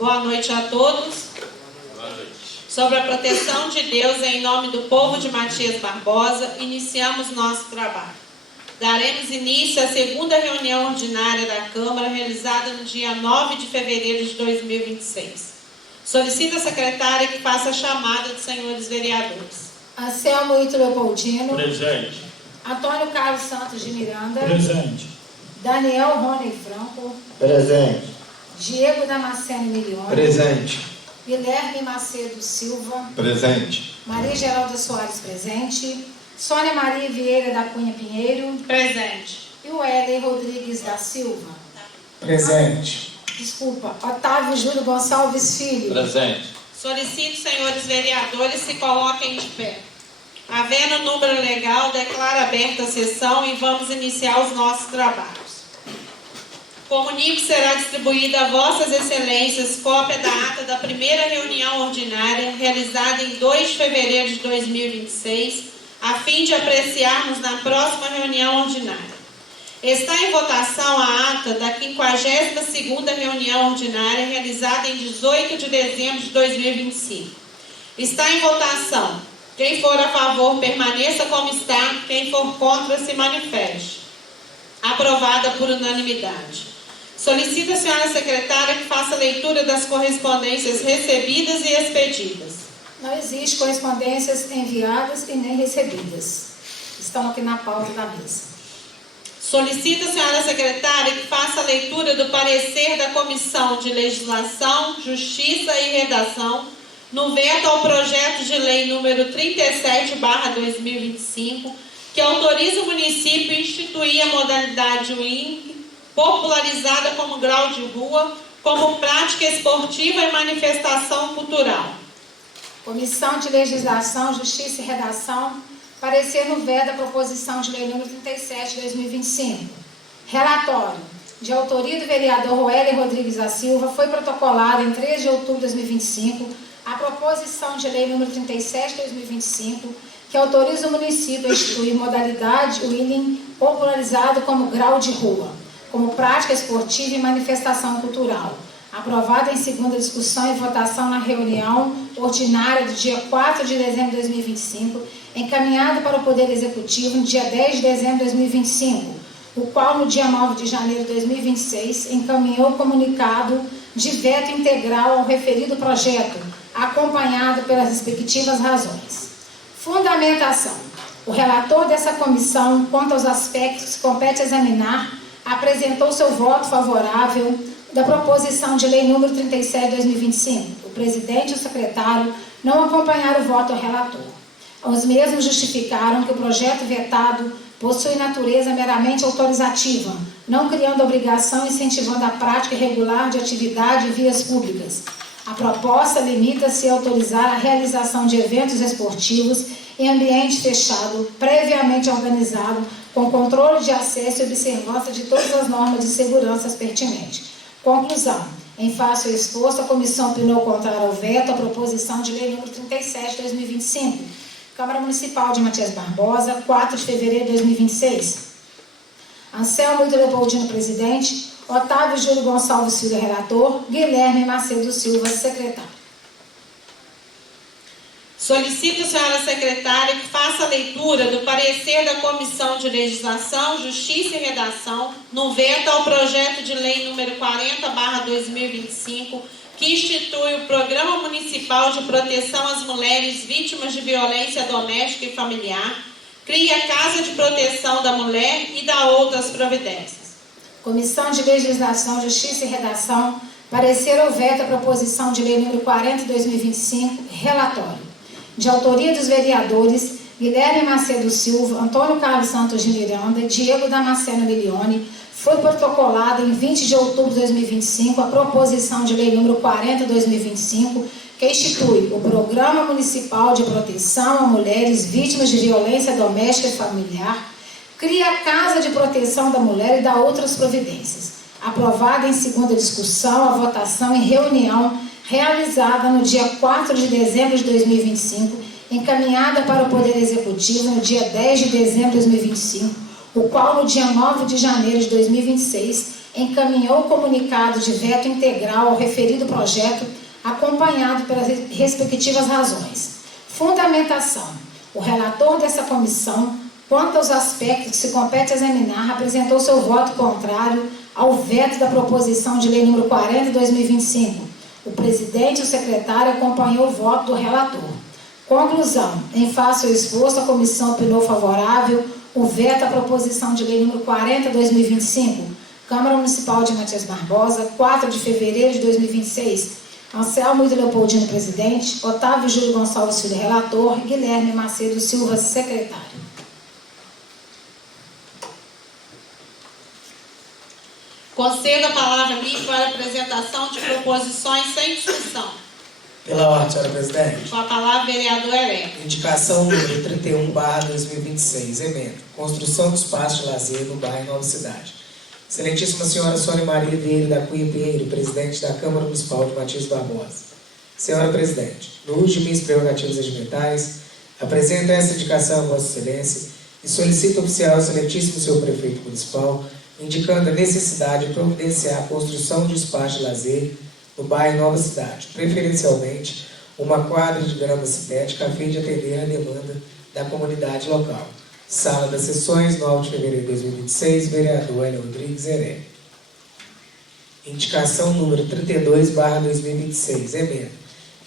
Boa noite a todos. Boa noite. Sobre a proteção de Deus, em nome do povo de Matias Barbosa, iniciamos nosso trabalho. Daremos início à segunda reunião ordinária da Câmara, realizada no dia 9 de fevereiro de 2026. Solicito a secretária que faça a chamada dos senhores vereadores. Anselmo Ito Leopoldino. Presente. Antônio Carlos Santos de Miranda. Presente. Daniel Rony Franco. Presente. Diego Damasceno Milione. Presente. Guilherme Macedo Silva. Presente. Maria Geralda Soares presente. Sônia Maria Vieira da Cunha Pinheiro. Presente. E o Éder Rodrigues da Silva. Presente. Desculpa. Otávio Júlio Gonçalves Filho. Presente. Solicito, senhores vereadores, se coloquem de pé. Havendo número legal, declaro aberta a sessão e vamos iniciar os nossos trabalhos. Comunico que será distribuída a vossas excelências cópia da ata da primeira reunião ordinária, realizada em 2 de fevereiro de 2026, a fim de apreciarmos na próxima reunião ordinária. Está em votação a ata da 52ª reunião ordinária, realizada em 18 de dezembro de 2025. Está em votação. Quem for a favor, permaneça como está. Quem for contra, se manifeste. Aprovada por unanimidade. Solicito a senhora secretária que faça a leitura das correspondências recebidas e expedidas. Não existe correspondências enviadas e nem recebidas. Estão aqui na pauta da mesa. Solicito a senhora secretária que faça a leitura do parecer da Comissão de Legislação, Justiça e Redação no veto ao projeto de lei número 37/2025, que autoriza o município a instituir a modalidade WING, popularizada como grau de rua, como prática esportiva e manifestação cultural. Comissão de Legislação, Justiça e Redação, parecer no veto da proposição de lei número 37 de 2025. Relatório. De autoria do vereador Roélio Rodrigues da Silva, foi protocolado em 3 de outubro de 2025 a proposição de lei número 37 de 2025, que autoriza o município a instituir modalidade WING, popularizado como grau de rua, como prática esportiva e manifestação cultural, aprovada em segunda discussão e votação na reunião ordinária do dia 4 de dezembro de 2025, encaminhado para o Poder Executivo no dia 10 de dezembro de 2025, o qual no dia 9 de janeiro de 2026 encaminhou comunicado de veto integral ao referido projeto, acompanhado pelas respectivas razões. Fundamentação. O relator dessa comissão, quanto aos aspectos que compete examinar, apresentou seu voto favorável da proposição de lei número 37 de 2025. O presidente e o secretário não acompanharam o voto ao relator. Os mesmos justificaram que o projeto vetado possui natureza meramente autorizativa, não criando obrigação e incentivando a prática irregular de atividade em vias públicas. A proposta limita-se a autorizar a realização de eventos esportivos em ambiente fechado, previamente organizado, com controle de acesso e observância de todas as normas de segurança pertinentes. Conclusão. Em face ao exposto, a comissão opinou contrário ao veto à proposição de lei número 37 de 2025. Câmara Municipal de Matias Barbosa, 4 de fevereiro de 2026. Anselmo Ito Leopoldino, presidente. Otávio Júlio Gonçalves Filho, relator. Guilherme Macedo Silva, secretário. Solicito a senhora secretária que faça a leitura do parecer da Comissão de Legislação, Justiça e Redação no veto ao projeto de lei número 40/2025, que institui o Programa Municipal de Proteção às Mulheres Vítimas de Violência Doméstica e Familiar, cria a Casa de Proteção da Mulher e dá outras providências. Comissão de Legislação, Justiça e Redação, parecer ao veto à proposição de lei número 40/2025, relatório. De autoria dos vereadores Guilherme Macedo Silva, Antônio Carlos Santos de Miranda, Diego Damasceno Milione, foi protocolada em 20 de outubro de 2025 a proposição de lei número 40/2025, que institui o Programa Municipal de Proteção a Mulheres Vítimas de Violência Doméstica e Familiar, cria a Casa de Proteção da Mulher e dá outras providências. Aprovada em segunda discussão, a votação em reunião realizada no dia 4 de dezembro de 2025, encaminhada para o Poder Executivo no dia 10 de dezembro de 2025, o qual no dia 9 de janeiro de 2026 encaminhou o comunicado de veto integral ao referido projeto, acompanhado pelas respectivas razões. Fundamentação. O relator dessa comissão, quanto aos aspectos que se compete examinar, apresentou seu voto contrário ao veto da proposição de lei número 40 de 2025. O presidente e o secretário acompanhou o voto do relator. Conclusão. Em face ao esforço, a comissão opinou favorável o veto à proposição de lei número 40 de 2025. Câmara Municipal de Matias Barbosa, 4 de fevereiro de 2026. Anselmo Ida Leopoldino, presidente. Otávio Júlio Gonçalves Filho, relator. Guilherme Macedo Silva, secretário. Concedo a palavra a mim para a apresentação de proposições sem discussão. Pela ordem, senhora presidente. Com a palavra, vereador Hereco. Indicação número 31/2026. Emenda. Construção de espaço de lazer no bairro Nova Cidade. Excelentíssima senhora Sônia Maria Vieira da Cunha Pinheiro, presidente da Câmara Municipal de Matias Barbosa. Senhora presidente, no uso de minhas prerrogativas regimentais, apresento esta indicação a Vossa Excelência e solicito oficial ao excelentíssimo senhor prefeito municipal, indicando a necessidade de providenciar a construção de espaço de lazer no bairro Nova Cidade, preferencialmente uma quadra de grama sintética a fim de atender a demanda da comunidade local. Sala das Sessões, 9 de fevereiro de 2026, vereador Hélio Rodrigues Heré. Indicação número 32/2026, emenda.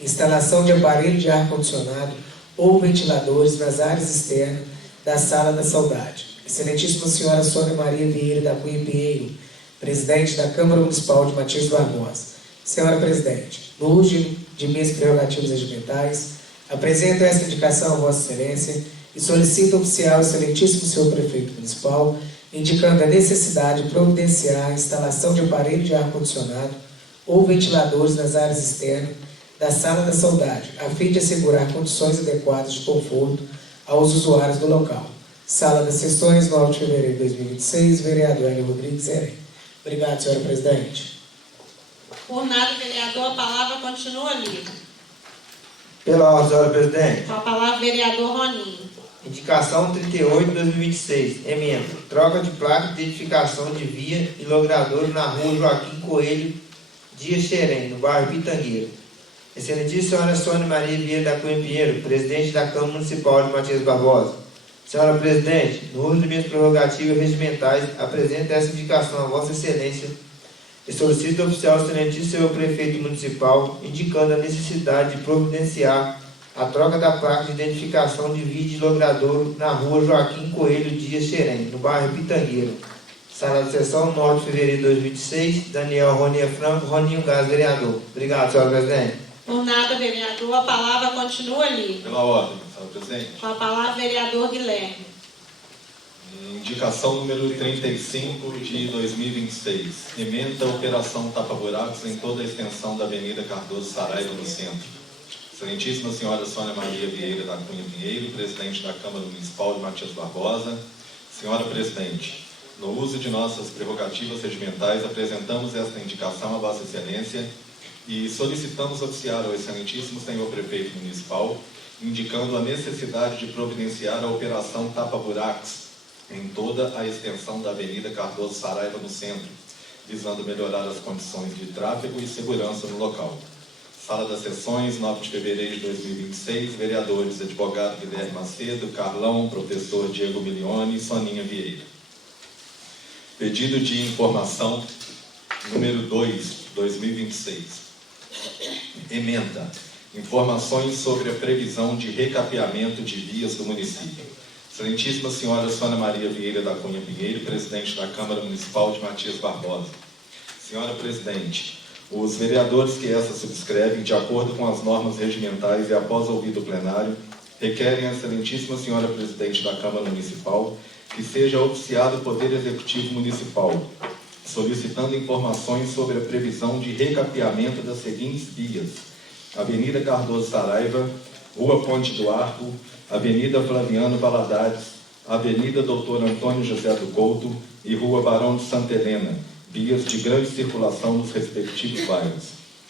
Instalação de aparelho de ar-condicionado ou ventiladores nas áreas externas da Sala da Saudade. Excelentíssima senhora Sônia Maria Vieira da Cunha Pinheiro, presidente da Câmara Municipal de Matias Barbosa. Senhora presidente, no uso de minhas prerrogativas regimentais, apresento esta indicação a Vossa Excelência e solicito oficial ao excelentíssimo senhor prefeito municipal, indicando a necessidade de providenciar a instalação de aparelho de ar-condicionado ou ventiladores nas áreas externas da Sala da Saudade, a fim de assegurar condições adequadas de conforto aos usuários do local. Sala das Sessões, 9 de fevereiro de 2026, vereador Hélio Rodrigues Heré. Obrigado, senhora presidente. Por nada, vereador, a palavra continua livre. Pela ordem, senhora presidente. Com a palavra, vereador Roninho. Indicação 38 de 2026. Emenda. Troca de placa de identificação de via e logradouro na rua Joaquim Coelho Dias Xerém, no bairro Pitangueira. Excelentíssima senhora Sônia Maria Vieira da Cunha Pinheiro, presidente da Câmara Municipal de Matias Barbosa. Senhora presidente, no uso de minhas prerrogativas regimentais, apresento essa indicação a Vossa Excelência e solicito oficial ao excelentíssimo senhor prefeito municipal, indicando a necessidade de providenciar a troca da placa de identificação de via de logradouro na rua Joaquim Coelho Dias Xerém, no bairro Pitangueira. Sala de sessão, 9 de fevereiro de 2026, Daniel Roninha Franco, Roninho Gás, vereador. Obrigado, senhora presidente. Por nada, vereador, a palavra continua livre. Pela ordem, senhora presidente. Com a palavra, vereador Guilherme. Indicação número 35 de 2026. Emenda a operação tapa-buracos em toda a extensão da Avenida Cardoso Saraiva, no centro. Excelentíssima senhora Sônia Maria Vieira da Cunha Pinheiro, presidente da Câmara Municipal de Matias Barbosa. Senhora presidente, no uso de nossas prerrogativas regimentais, apresentamos esta indicação a Vossa Excelência e solicitamos oficiar ao excelentíssimo senhor prefeito municipal, indicando a necessidade de providenciar a operação tapa-buracos em toda a extensão da Avenida Cardoso Saraiva, no centro, visando melhorar as condições de tráfego e segurança no local. Sala das Sessões, 9 de fevereiro de 2026, vereadores, advogado Guilherme Macedo, Carlão, professor Diego Milione e Soninha Vieira. Pedido de informação número 2, 2026. Emenda. Informações sobre a previsão de recapeamento de vias do município. Excelentíssima senhora Sônia Maria Vieira da Cunha Pinheiro, presidente da Câmara Municipal de Matias Barbosa. Senhora presidente, os vereadores que essa subscrevem, de acordo com as normas regimentais e após ouvido o plenário, requerem à excelentíssima senhora presidente da Câmara Municipal que seja oficiado o Poder Executivo Municipal, solicitando informações sobre a previsão de recapeamento das seguintes vias: Avenida Cardoso Saraiva, Rua Ponte do Arco, Avenida Flaviano Valadares, Avenida Doutor Antônio José do Couto e Rua Barão de Santa Helena, vias de grande circulação nos respectivos bairros.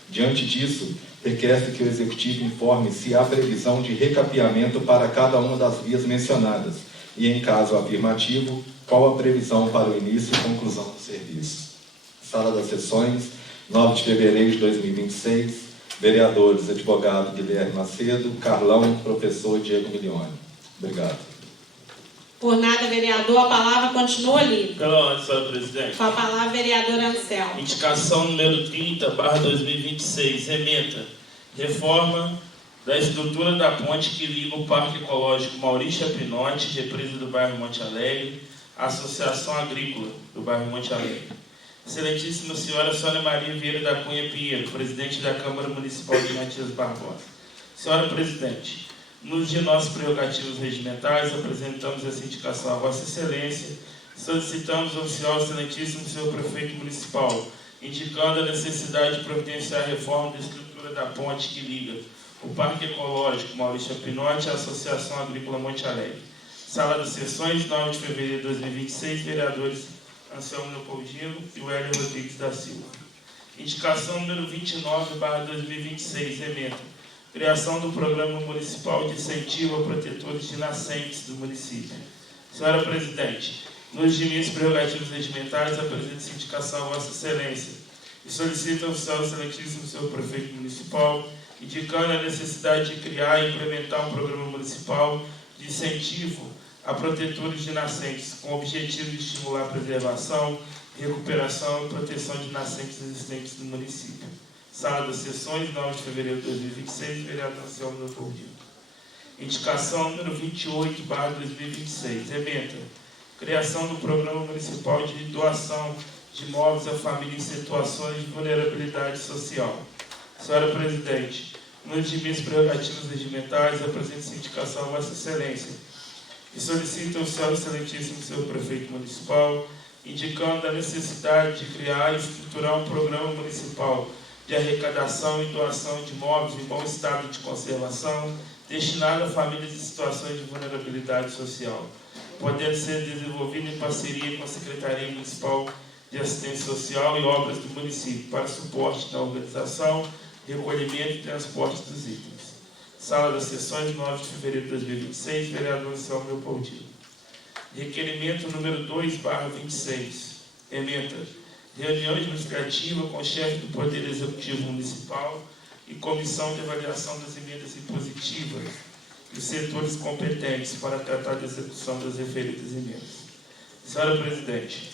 Diante disso, requer-se que o Executivo informe se há previsão de recapeamento para cada uma das vias mencionadas e, em caso afirmativo, qual a previsão para o início e conclusão do serviço. Sala das Sessões, 9 de fevereiro de 2026. Vereadores, advogado Guilherme Macedo, Carlão, professor Diego Milione. Obrigado. Por nada, vereador, a palavra continua livre. Pela ordem, senhora presidente. Com a palavra, vereador Anselmo. Indicação número 30/2026, ementa. Reforma da estrutura da ponte que liga o Parque Ecológico Maurício Pinotti, represa do bairro Monte Alegre, à Associação Agrícola do bairro Monte Alegre. Excelentíssima senhora Sônia Maria Vieira da Cunha Pinheiro, presidente da Câmara Municipal de Matias Barbosa. Senhora presidente, nos de nossas prerrogativas regimentais, apresentamos essa indicação a Vossa Excelência, solicitamos ao senhor excelentíssimo senhor prefeito municipal, indicando a necessidade de providenciar a reforma da estrutura da ponte que liga o Parque Ecológico Maurício Pinotti à Associação Agrícola Monte Alegre. Sala das Sessões, 9 de fevereiro de 2026, vereadores Anselmo Leopoldino e o Hélio Rodrigues da Silva. Indicação número 29/2026, ementa. Criação do Programa Municipal de Incentivo a Protetores de Nascentes do município. Senhora Presidente, nos de minhas prerrogativas regimentais, apresento essa indicação a Vossa Excelência e solicito ao senhor excelentíssimo senhor prefeito municipal, indicando a necessidade de criar e implementar um programa municipal de incentivo a protetores de nascentes, com o objetivo de estimular a preservação, recuperação e proteção de nascentes existentes no município. Sala das Sessões, 9 de fevereiro de 2026, vereador Anselmo Leopoldino. Indicação número 28/2026, ementa. Criação do Programa Municipal de Doação de Imóveis à Família em Situações de Vulnerabilidade Social. Senhora Presidente, nos de minhas prerrogativas regimentais, apresento essa indicação a Vossa Excelência e solicito ao senhor excelentíssimo senhor prefeito municipal, indicando a necessidade de criar e estruturar um programa municipal de arrecadação e doação de imóveis em bom estado de conservação, destinado a famílias em situações de vulnerabilidade social, podendo ser desenvolvido em parceria com a Secretaria Municipal de Assistência Social e Obras do município, para suporte na organização, recolhimento e transporte dos itens. Sala das Sessões, 9 de fevereiro de 2026, vereador Anselmo Leopoldino. Requerimento número 2/26, ementa. Reunião administrativa com o chefe do Poder Executivo Municipal e Comissão de Avaliação das Emendas Impositivas e os setores competentes para tratar da execução das referidas emendas. Senhora Presidente,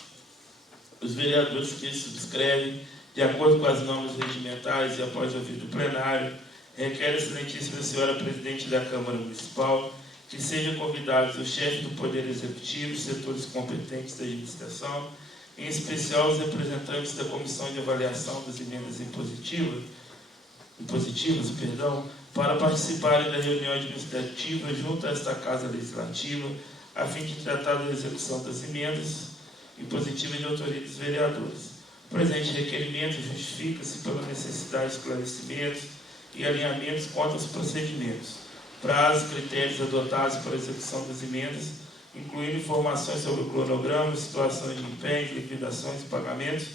os vereadores que subscrevem, de acordo com as normas regimentais e após ouvido do plenário, requer a excelentíssima senhora Presidente da Câmara Municipal que sejam convidados o chefe do Poder Executivo, os setores competentes da administração, em especial os representantes da Comissão de Avaliação das Emendas Impositivas, para participarem da reunião administrativa junto a esta Casa Legislativa, a fim de tratar da execução das emendas impositivas de autoria dos vereadores. O presente requerimento justifica-se pela necessidade de esclarecimentos e alinhamentos quanto aos procedimentos, prazos, critérios adotados para a execução das emendas, incluindo informações sobre o cronograma, situações de empenho, liquidações e pagamentos,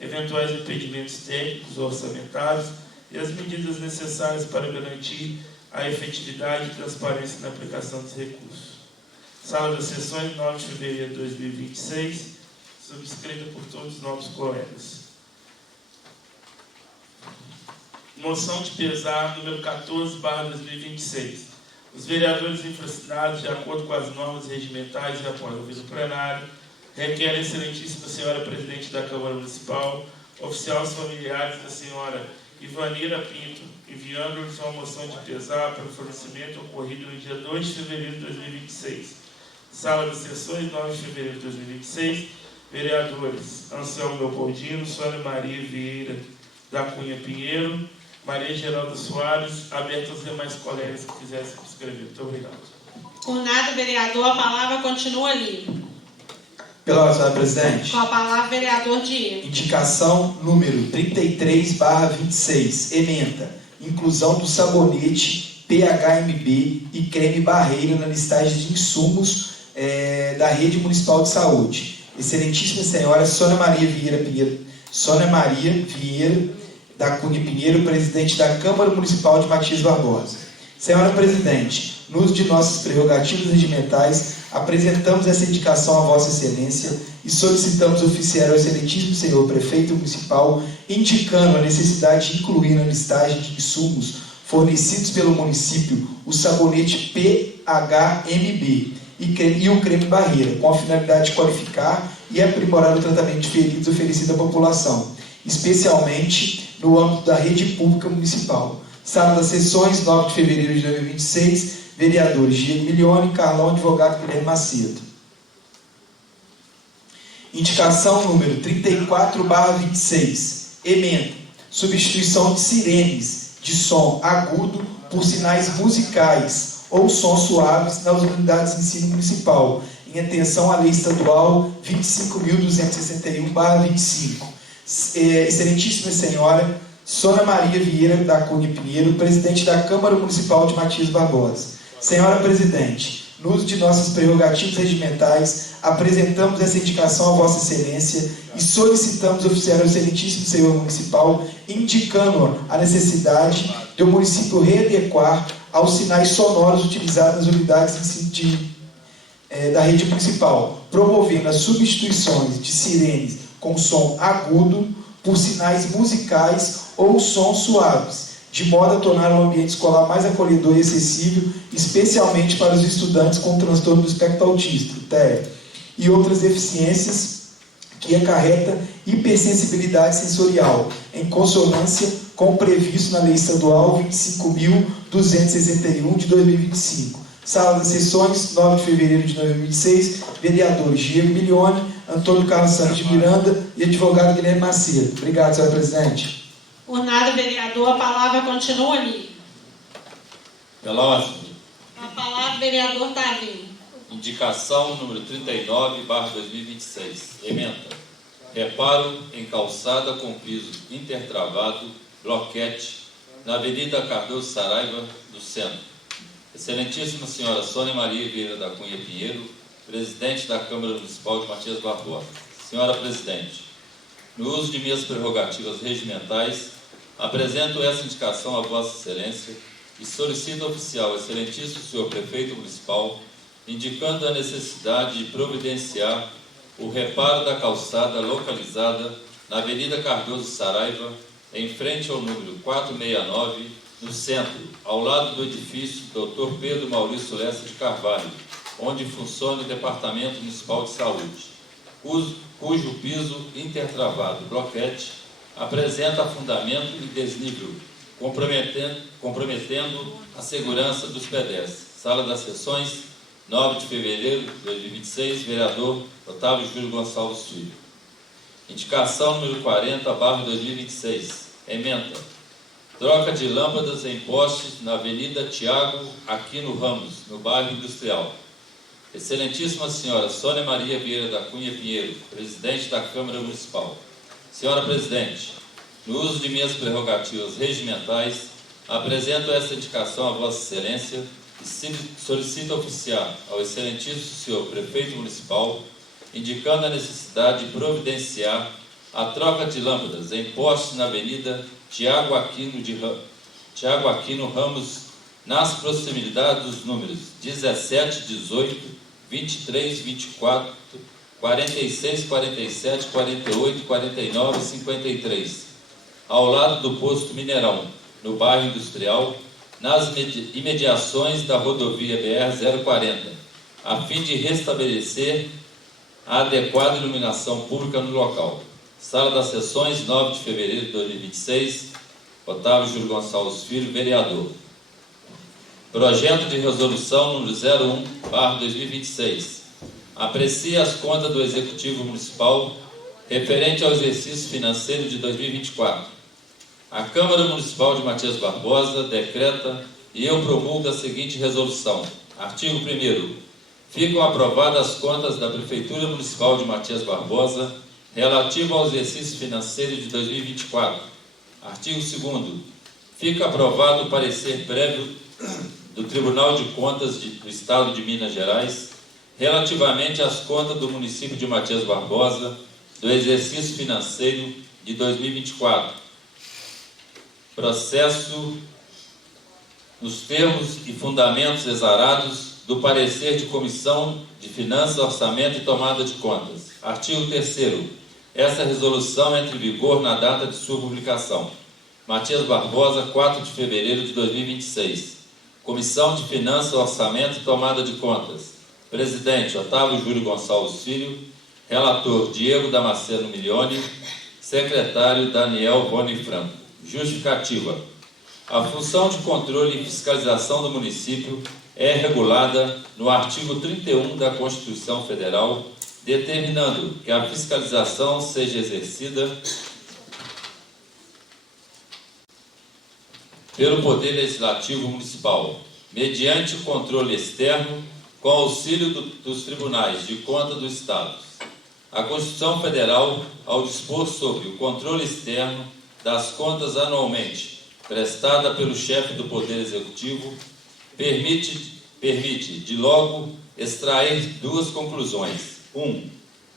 eventuais impedimentos técnicos ou orçamentários e as medidas necessárias para garantir a efetividade e transparência na aplicação dos recursos. Sala das Sessões, 9 de fevereiro de 2026, subscrita por todos os novos colegas. Moção de pesar número 14/2026. Os vereadores infracinados, de acordo com as normas regimentais e após ouvido plenário, requerem a excelentíssima senhora Presidente da Câmara Municipal, oficiar os familiares da senhora Ivanira Pinto, enviando-lhes uma moção de pesar pelo falecimento ocorrido no dia 2 de fevereiro de 2026. Sala das Sessões, 9 de fevereiro de 2026, vereadores Anselmo Leopoldino, Sônia Maria Vieira da Cunha Pinheiro, Maria Geralda Soares, aberto aos demais colegas que quisessem subscrever. Muito obrigado. Por nada, vereador, a palavra continua livre. Pela ordem, senhora Presidente. Com a palavra, vereador Diego. Indicação número 33/26, ementa. Inclusão do sabonete PHMB e creme barreira na listagem de insumos da Rede Municipal de Saúde. Excelentíssima senhora Sônia Maria Vieira da Cunha Pinheiro, presidente da Câmara Municipal de Matias Barbosa. Senhora Presidente, no uso de nossas prerrogativas regimentais, apresentamos essa indicação a Vossa Excelência e solicitamos oficiar ao Excelentíssimo Senhor Prefeito Municipal, indicando a necessidade de incluir na listagem de insumos fornecidos pelo município o sabonete PHMB e o creme barreira, com a finalidade de qualificar e aprimorar o tratamento de feridos oferecido à população, especialmente no âmbito da rede pública municipal. Sala das Sessões, 9 de fevereiro de 2026, vereadores Diego Milione, Carlão, advogado Guilherme Macedo. Indicação número 34/26, emenda, substituição de sirenes de som agudo por sinais musicais ou sons suaves nas unidades de ensino municipal, em atenção à Lei Estadual 25.261/25. Excelentíssima Senhora Sônia Maria Vieira da Cunha Pinheiro, presidente da Câmara Municipal de Matias Barbosa. Senhora Presidente, no uso de nossas prerrogativas regimentais, apresentamos essa indicação a Vossa Excelência e solicitamos oficiar ao Excelentíssimo Senhor Municipal, indicando a necessidade de o município readequar aos sinais sonoros utilizados nas unidades da rede municipal, promovendo as substituições de sirenes com som agudo por sinais musicais ou sons suaves, de modo a tornar o ambiente escolar mais acolhedor e acessível, especialmente para os estudantes com transtorno do espectro autista, TEA, e outras deficiências que acarreta hipersensibilidade sensorial, em consonância com o previsto na Lei Estadual 25.261 de 2025. Sala das Sessões, 9 de fevereiro de 2026, vereadores Diego Milione, Antônio Carlos Santos de Miranda e advogado Guilherme Macedo. Obrigado, senhora Presidente. Urnado vereador, a palavra continua ali. Veloso. A palavra, vereador Tavinho. Indicação número 39/2026. Emenda. Reparo em calçada com piso intertravado, bloquete, na Avenida Cardoso Saraiva, do Centro. Excelentíssima Senhora Sônia Maria Vieira da Cunha Pinheiro, presidente da Câmara Municipal de Matias Barbosa. Senhora Presidente, no uso de minhas prerrogativas regimentais, apresento essa indicação a Vossa Excelência e solicito oficial ao Excelentíssimo Senhor Prefeito Municipal, indicando a necessidade de providenciar o reparo da calçada localizada na Avenida Cardoso Saraiva, em frente ao número 469, no centro, ao lado do edifício Dr. Pedro Maurício Lessa de Carvalho, onde funciona o Departamento Municipal de Saúde, cujo piso intertravado bloquete apresenta afundamento e desnível, comprometendo a segurança dos pedestres. Sala das Sessões, 9 de fevereiro de 2026, vereador Otávio Júlio Gonçalves Filho. Indicação número 40/2026, emenda. Troca de lâmpadas em postes na Avenida Tiago Aquino Ramos, no bairro Industrial. Excelentíssima Senhora Sônia Maria Vieira da Cunha Pinheiro, presidente da Câmara Municipal. Senhora Presidente, no uso de minhas prerrogativas regimentais, apresento essa indicação a Vossa Excelência e solicito oficiar ao Excelentíssimo Senhor Prefeito Municipal, indicando a necessidade de providenciar a troca de lâmpadas em postes na Avenida Tiago Aquino Ramos, nas proximidades dos números 17, 18, 23, 24, 46, 47, 48, 49 e 53, ao lado do posto Mineirão, no bairro Industrial, nas imediações da rodovia BR-040, a fim de restabelecer a adequada iluminação pública no local. Sala das Sessões, 9 de fevereiro de 2026, Otávio Júlio Gonçalves Filho, vereador. Projeto de resolução número 01/2026. Aprecia as contas do Executivo Municipal referente ao exercício financeiro de 2024. A Câmara Municipal de Matias Barbosa decreta e eu promulgo a seguinte resolução. Artigo 1º. Ficam aprovadas as contas da Prefeitura Municipal de Matias Barbosa relativo ao exercício financeiro de 2024. Artigo 2º. Fica aprovado o parecer prévio do Tribunal de Contas do Estado de Minas Gerais relativamente às contas do município de Matias Barbosa do exercício financeiro de 2024. Processo nos termos e fundamentos exarados do parecer de Comissão de Finanças, Orçamento e Tomada de Contas. Artigo 3º. Esta resolução entra em vigor na data de sua publicação. Matias Barbosa, 4 de fevereiro de 2026. Comissão de Finanças, Orçamento e Tomada de Contas. Presidente, Otávio Júlio Gonçalves Filho. Relator, Diego Damasceno Milione. Secretário, Daniel Boni Franco. Justificativa. A função de controle e fiscalização do município é regulada no artigo 31 da Constituição Federal, determinando que a fiscalização seja exercida pelo Poder Legislativo Municipal, mediante o controle externo, com auxílio dos Tribunais de Conta do Estado. A Constituição Federal, ao dispor sobre o controle externo das contas anualmente, prestada pelo chefe do Poder Executivo, permite de logo extrair duas conclusões. 1.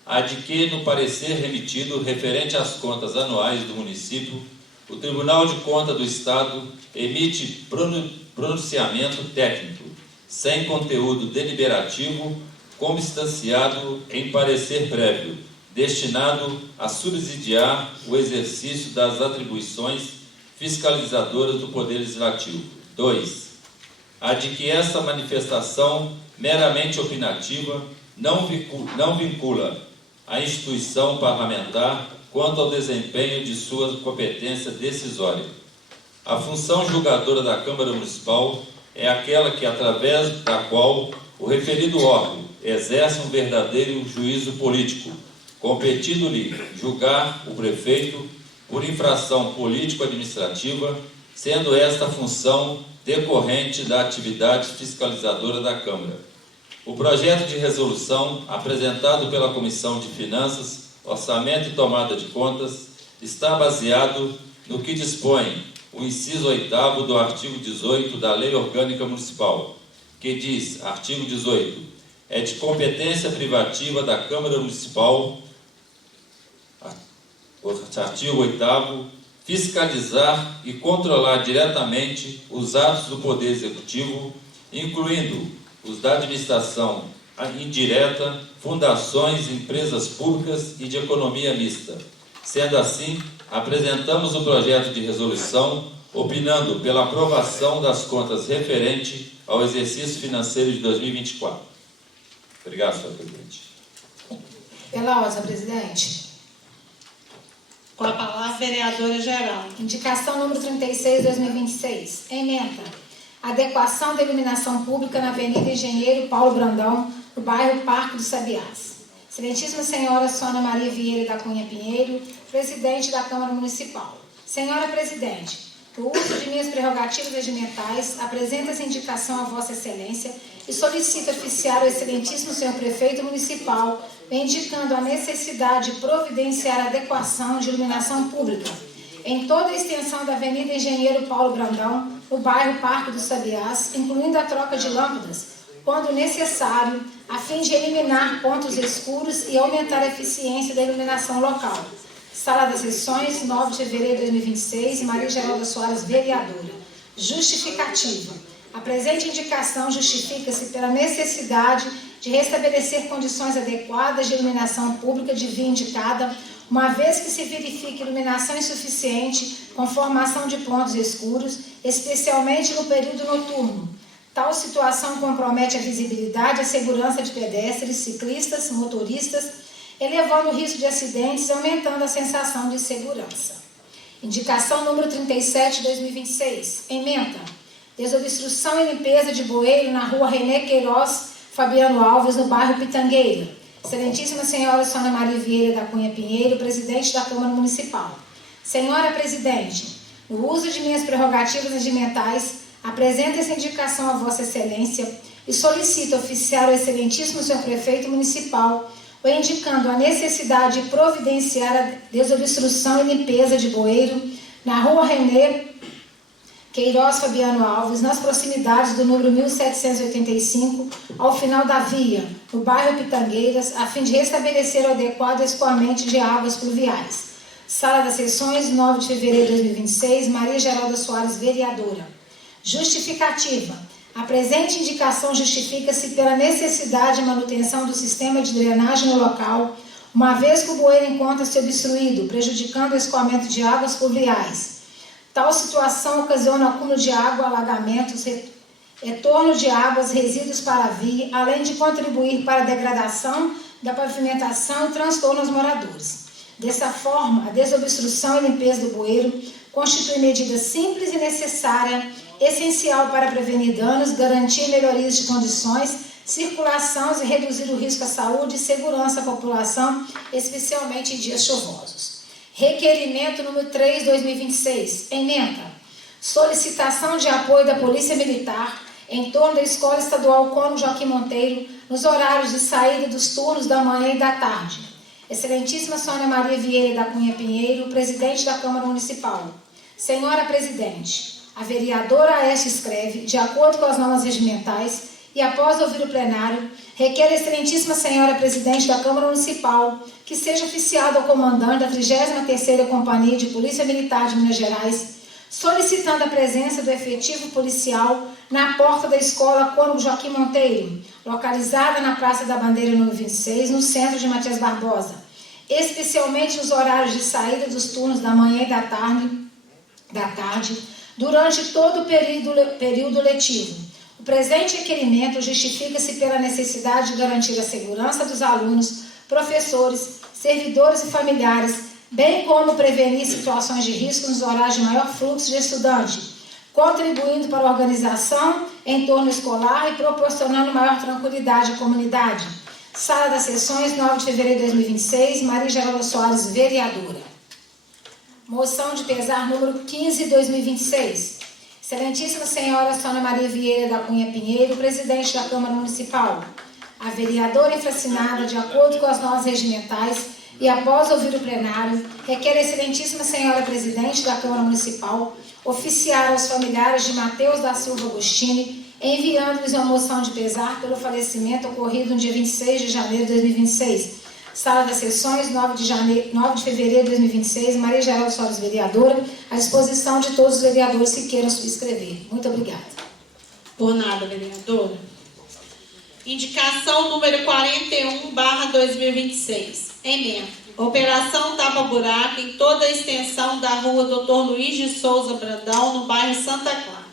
A de que, no parecer remitido referente às contas anuais do município, o Tribunal de Contas do Estado emite pronunciamento técnico, sem conteúdo deliberativo, consubstanciado em parecer prévio, destinado a subsidiar o exercício das atribuições fiscalizadoras do Poder Legislativo. 2. A de que essa manifestação meramente opinativa não vincula a instituição parlamentar quanto ao desempenho de sua competência decisória. A função julgadora da Câmara Municipal é aquela que, através da qual o referido órgão exerce um verdadeiro juízo político, competindo-lhe julgar o prefeito por infração político-administrativa, sendo esta função decorrente da atividade fiscalizadora da Câmara. O projeto de resolução, apresentado pela Comissão de Finanças, Orçamento e Tomada de Contas, está baseado no que dispõe o inciso 8º do artigo 18 da Lei Orgânica Municipal, que diz, artigo 18, é de competência privativa da Câmara Municipal, artigo 8º, fiscalizar e controlar diretamente os atos do Poder Executivo, incluindo os da administração indireta, fundações, empresas públicas e de economia mista. Sendo assim, apresentamos o projeto de resolução opinando pela aprovação das contas referente ao exercício financeiro de 2024. Obrigado, senhor presidente. Pela ordem, presidente. Com a palavra, vereadora Geral. Indicação número 36, 2026. Ementa. Adequação da iluminação pública na Avenida Engenheiro Paulo Brandão, no bairro Parque dos Sabiás. Excelentíssima Senhora Sônia Maria Vieira da Cunha Pinheiro, Presidente da Câmara Municipal. Senhora Presidente, por uso de minhas prerrogativas regimentais, apresento essa indicação a Vossa Excelência e solicito oficiar ao Excelentíssimo Senhor Prefeito Municipal, indicando a necessidade de providenciar a adequação de iluminação pública em toda a extensão da Avenida Engenheiro Paulo Brandão, no bairro Parque dos Sabiás, incluindo a troca de lâmpadas, quando necessário, a fim de eliminar pontos escuros e aumentar a eficiência da iluminação local. Sala das Sessões, 9 de fevereiro de 2026, Maria Geralda Soares, vereadora. Justificativa. A presente indicação justifica-se pela necessidade de restabelecer condições adequadas de iluminação pública de via indicada, uma vez que se verifique iluminação insuficiente com formação de pontos escuros, especialmente no período noturno. Tal situação compromete a visibilidade e a segurança de pedestres, ciclistas, motoristas, elevando o risco de acidentes e aumentando a sensação de segurança. Indicação número 37, 2026. Ementa. Desobstrução e limpeza de bueiro na rua René Queiroz Fabiano Alves, no bairro Pitangueira. Excelentíssima Senhora Sônia Maria Vieira da Cunha Pinheiro, Presidente da Câmara Municipal. Senhora Presidente, no uso de minhas prerrogativas regimentais, apresento essa indicação a Vossa Excelência e solicito oficiar ao Excelentíssimo Senhor Prefeito Municipal, o indicando a necessidade de providenciar a desobstrução e limpeza de bueiro na rua René Queiroz Fabiano Alves, nas proximidades do número 1785, ao final da via, no bairro Pitangueiras, a fim de restabelecer o adequado escoamento de águas pluviais. Sala das Sessões, 9 de fevereiro de 2026, Maria Geralda Soares, vereadora. Justificativa. A presente indicação justifica-se pela necessidade de manutenção do sistema de drenagem no local, uma vez que o bueiro encontra-se obstruído, prejudicando o escoamento de águas pluviais. Tal situação ocasiona acúmulo de água, alagamentos, retorno de águas, resíduos para a via, além de contribuir para a degradação da pavimentação e transtorno aos moradores. Dessa forma, a desobstrução e limpeza do bueiro constitui medida simples e necessária, essencial para prevenir danos, garantir melhorias de condições, circulação e reduzir o risco à saúde e segurança à população, especialmente em dias chuvosos. Requerimento número 3/2026, ementa. Solicitação de apoio da Polícia Militar em torno da Escola Estadual Cônigo Joaquim Monteiro, nos horários de saída dos turnos da manhã e da tarde. Excelentíssima Sônia Maria Vieira da Cunha Pinheiro, presidente da Câmara Municipal. Senhora Presidente, a vereadora Aécia escreve, de acordo com as normas regimentais, e após ouvir o plenário, requer a excelentíssima senhora Presidente da Câmara Municipal que seja oficiado ao comandante da 33ª Companhia de Polícia Militar de Minas Gerais, solicitando a presença do efetivo policial na porta da Escola Cônigo Joaquim Monteiro, localizada na Praça da Bandeira número 26, no centro de Matias Barbosa, especialmente nos horários de saída dos turnos da manhã e da tarde, durante todo o período letivo. O presente requerimento justifica-se pela necessidade de garantir a segurança dos alunos, professores, servidores e familiares, bem como prevenir situações de risco nos horários de maior fluxo de estudante, contribuindo para a organização em torno escolar e proporcionando maior tranquilidade à comunidade. Sala das Sessões, 9 de fevereiro de 2026, Maria Geralda Soares, vereadora. Moção de pesar número 15/2026. Excelentíssima senhora Sônia Maria Vieira da Cunha Pinheiro, presidente da Câmara Municipal. A vereadora infracinada, de acordo com as normas regimentais, e após ouvir o plenário, requer a excelentíssima senhora presidente da Câmara Municipal oficiar aos familiares de Mateus da Silva Agostini, enviando-lhes uma moção de pesar pelo falecimento ocorrido no dia 26 de janeiro de 2026. Sala das Sessões, 9 de fevereiro de 2026, Maria Geralda Soares, vereadora, à disposição de todos os vereadores que queiram subscrever. Muito obrigada. Por nada, vereadora. Indicação número 41/2026. Emenda. Operação Tapa-Buraco em toda a extensão da rua Dr. Luiz de Souza Brandão, no bairro Santa Clara.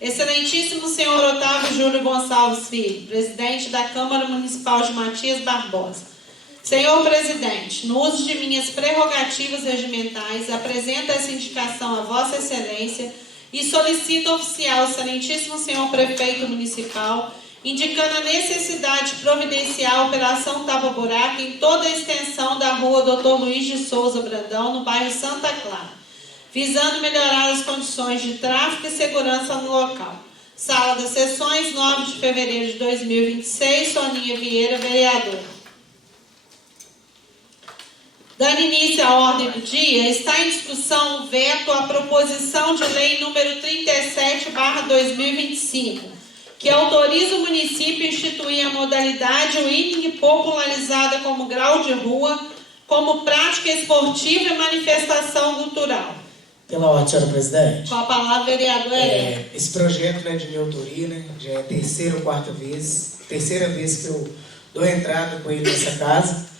Excelentíssimo senhor Otávio Júlio Gonçalves Filho, presidente da Câmara Municipal de Matias Barbosa. Senhor presidente, no uso de minhas prerrogativas regimentais, apresento essa indicação a Vossa Excelência e solicito oficial ao excelentíssimo senhor prefeito municipal, indicando a necessidade de providenciar a operação Tapa-Buraco em toda a extensão da rua Dr. Luiz de Souza Brandão, no bairro Santa Clara, visando melhorar as condições de tráfego e segurança no local. Sala das Sessões, 9 de fevereiro de 2026, Soninha Vieira, vereadora. Dando início à ordem do dia, está em discussão o veto à proposição de lei número 37/2025, que autoriza o município a instituir a modalidade winning popularizada como grau de rua, como prática esportiva e manifestação cultural. Pela ordem, senhora presidente. Com a palavra, vereador Helena. Esse projeto, né, de minha autoria, né, já é a terceira ou quarta vez, terceira vez que eu dou entrada com ele nessa casa.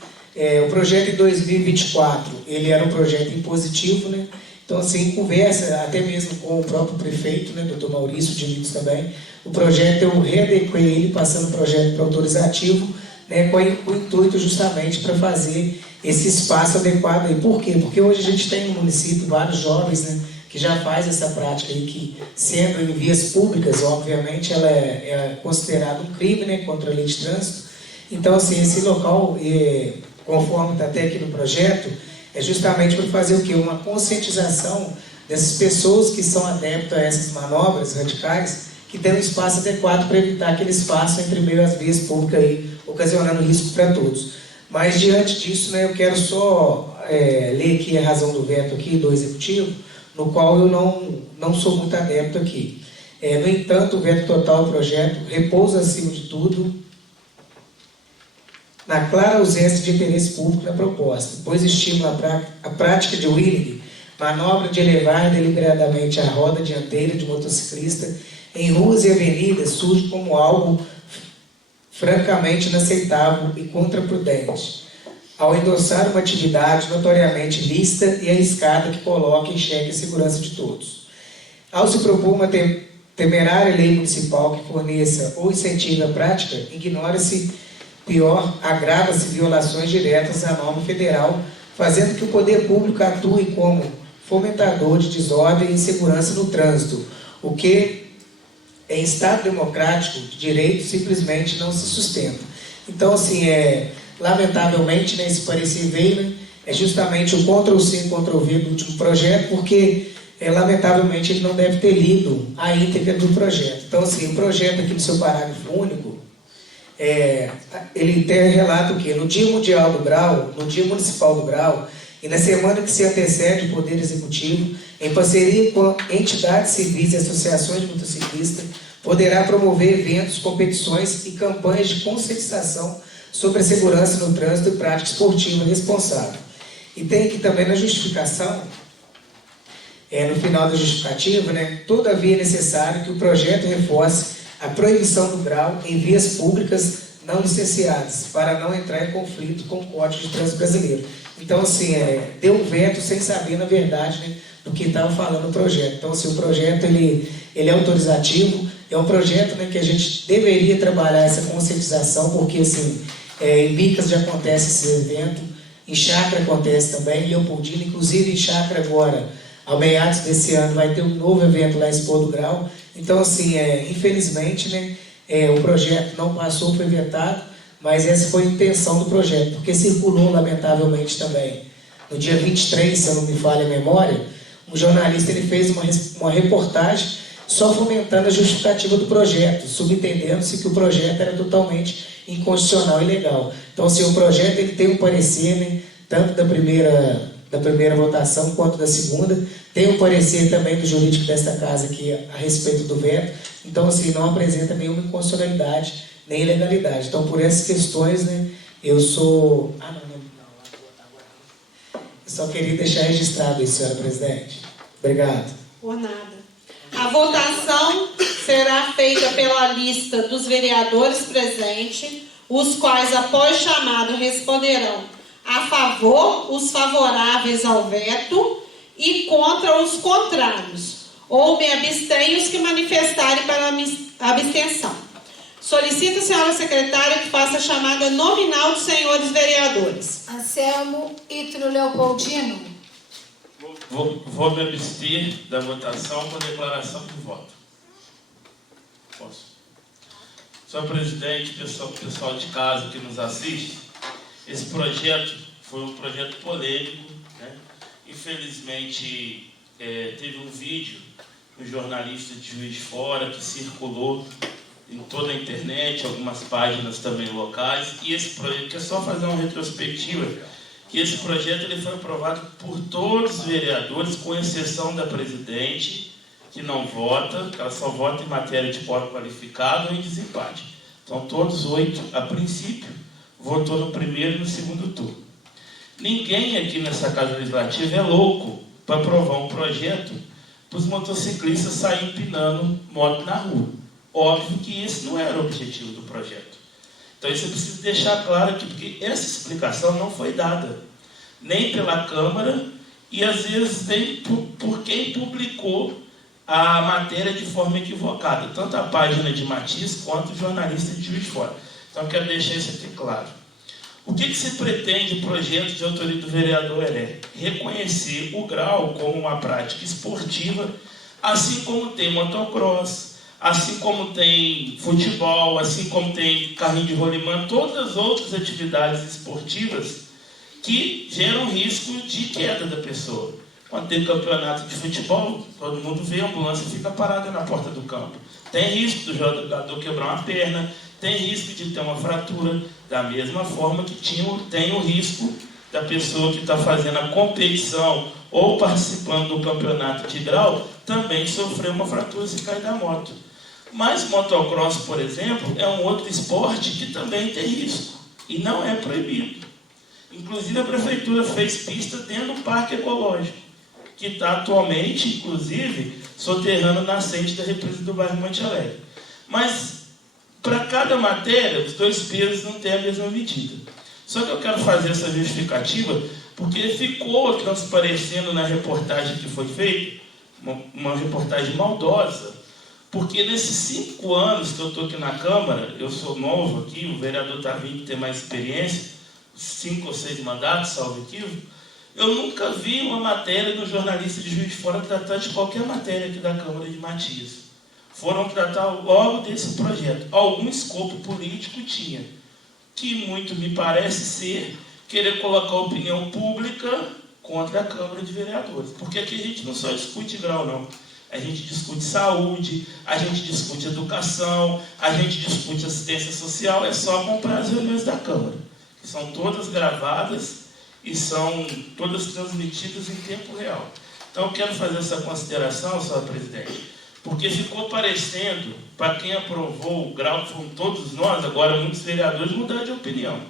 O projeto de 2024, ele era um projeto impositivo, né? Então, assim, em conversa, até mesmo com o próprio prefeito, né, doutor Maurício de Vitos também, o projeto eu readequei ele, passando o projeto para autorizativo, né, com o intuito justamente para fazer esse espaço adequado aí. Por quê? Porque hoje a gente tem no município vários jovens, né, que já faz essa prática aí, que sendo em vias públicas, obviamente, ela é considerada um crime, né, contra a lei de trânsito. Então, assim, esse local, conforme está até aqui no projeto, é justamente para fazer o quê? Uma conscientização dessas pessoas que são adeptas a essas manobras radicais, que tem um espaço adequado para evitar que eles passem entre meio às vias públicas aí, ocasionando risco para todos. Mas diante disso, né, eu quero só ler aqui a razão do veto aqui do Executivo, no qual eu não sou muito adepto aqui. No entanto, o veto total ao projeto repousa acima de tudo na clara ausência de interesse público na proposta, pois estimula a prática de winning manobra de elevar deliberadamente a roda dianteira de motociclista em ruas e avenidas surge como algo francamente inaceitável e contraprudente, ao endossar uma atividade notoriamente lícita e arriscada que coloca em xeque a segurança de todos. Ao se propor uma temerária lei municipal que forneça ou incentive a prática, ignora-se, pior, agrava-se violações diretas à norma federal, fazendo que o poder público atue como fomentador de desordem e insegurança no trânsito, o que, em Estado democrático de direito, simplesmente não se sustenta. Então, assim, lamentavelmente, esse parecer veio, né, é justamente o Ctrl+C, Ctrl+V do último projeto, porque, lamentavelmente, ele não deve ter lido a íntegra do projeto. Então, assim, o projeto aqui no seu parágrafo único, ele tem relato que no Dia Mundial do Grau, no Dia Municipal do Grau, e na semana que se antecede o Poder Executivo, em parceria com entidades civis e associações de motociclistas, poderá promover eventos, competições e campanhas de conscientização sobre a segurança no trânsito e prática esportiva responsável. E tem aqui também na justificação, no final da justificativa, né, todavia é necessário que o projeto reforce a proibição do grau em vias públicas não licenciadas, para não entrar em conflito com o Código de Trânsito Brasileiro. Então, assim, deu um veto sem saber, na verdade, né, do que estava falando o projeto. Então, assim, o projeto ele é autorizativo, é um projeto, né, que a gente deveria trabalhar essa conscientização, porque, assim, em Bicas já acontece esse evento, em Chácara acontece também, em Leopoldina, inclusive em Chácara agora, ao meados desse ano, vai ter um novo evento lá em Expo do Grau. Então, assim, infelizmente, né, o projeto não passou, foi vetado, mas essa foi a intenção do projeto, porque circulou, lamentavelmente, também. No dia 23, se eu não me falha a memória, um jornalista ele fez uma reportagem só fomentando a justificativa do projeto, subentendendo-se que o projeto era totalmente inconstitucional e ilegal. Então, assim, o projeto ele tem um parecer, né, tanto da primeira votação quanto da segunda, tem um parecer também do jurídico desta casa aqui a respeito do veto, então, assim, não apresenta nenhuma inconstitucionalidade nem ilegalidade. Então, por essas questões, né, eu sou... Eu só queria deixar registrado isso, senhora presidente. Obrigado. Por nada. A votação será feita pela lista dos vereadores presentes, os quais, após chamado, responderão a favor os favoráveis ao veto e contra os contrários, ou me abstenho os que manifestarem para a abstenção. Solicito, senhora secretária, que faça a chamada nominal dos senhores vereadores. Anselmo Ítalo Leopoldino. Vou me abster da votação por declaração de voto. Posso? Senhor presidente, pessoal de casa que nos assiste, esse projeto foi um projeto polêmico, né? Infelizmente, teve um vídeo do jornalista de Juiz de Fora que circulou em toda a internet, algumas páginas também locais, e esse projeto, que é só fazer uma retrospectiva, que esse projeto ele foi aprovado por todos os vereadores, com exceção da presidente, que não vota, ela só vota em matéria de quórum qualificado ou em desempate. Então, todos 8, a princípio, votou no primeiro e no segundo turno. Ninguém aqui nessa Casa Legislativa é louco para aprovar um projeto para os motociclistas saírem empinando moto na rua. Óbvio que esse não era o objetivo do projeto. Então, isso eu preciso deixar claro aqui, porque essa explicação não foi dada, nem pela Câmara e, às vezes, nem por quem publicou a matéria de forma equivocada, tanto a página de Matias quanto o jornalista de Juiz de Fora. Então, eu quero deixar isso aqui claro. O que se pretende o projeto de autoria do vereador é reconhecer o grau como uma prática esportiva, assim como tem motocross, assim como tem futebol, assim como tem carrinho de rolimã, todas as outras atividades esportivas que geram risco de queda da pessoa. Quando tem campeonato de futebol, todo mundo vê, a ambulância fica parada na porta do campo. Tem risco do jogador quebrar uma perna, tem risco de ter uma fratura, da mesma forma que tem o risco da pessoa que está fazendo a competição ou participando do campeonato de grau também sofrer uma fratura se cair da moto. Mas motocross, por exemplo, é um outro esporte que também tem risco e não é proibido. Inclusive, a prefeitura fez pista dentro do parque ecológico. que está atualmente, inclusive, soterrando nascente da represa do bairro Monte Alegre. Mas, para cada matéria, os dois pesos não têm a mesma medida. Só que eu quero fazer essa justificativa porque ficou transparecendo na reportagem que foi feita, uma reportagem maldosa, porque nesses 5 anos que eu estou aqui na Câmara, eu sou novo aqui, o vereador Tavinho tem mais experiência, 5 ou 6 mandatos, salvo equívoco, eu nunca vi uma matéria do jornalista de Juiz de Fora tratar de qualquer matéria aqui da Câmara de Matias. Foram tratar logo desse projeto. Algum escopo político tinha, que muito me parece ser querer colocar a opinião pública contra a Câmara de Vereadores. Porque aqui a gente não só discute grau, não. A gente discute saúde, a gente discute educação, a gente discute assistência social, é só comprar as reuniões da Câmara, que são todas gravadas e são todas transmitidas em tempo real. Então, eu quero fazer essa consideração, senhor presidente, porque ficou parecendo, para quem aprovou o grau, foram todos nós, agora muitos vereadores mudaram de opinião.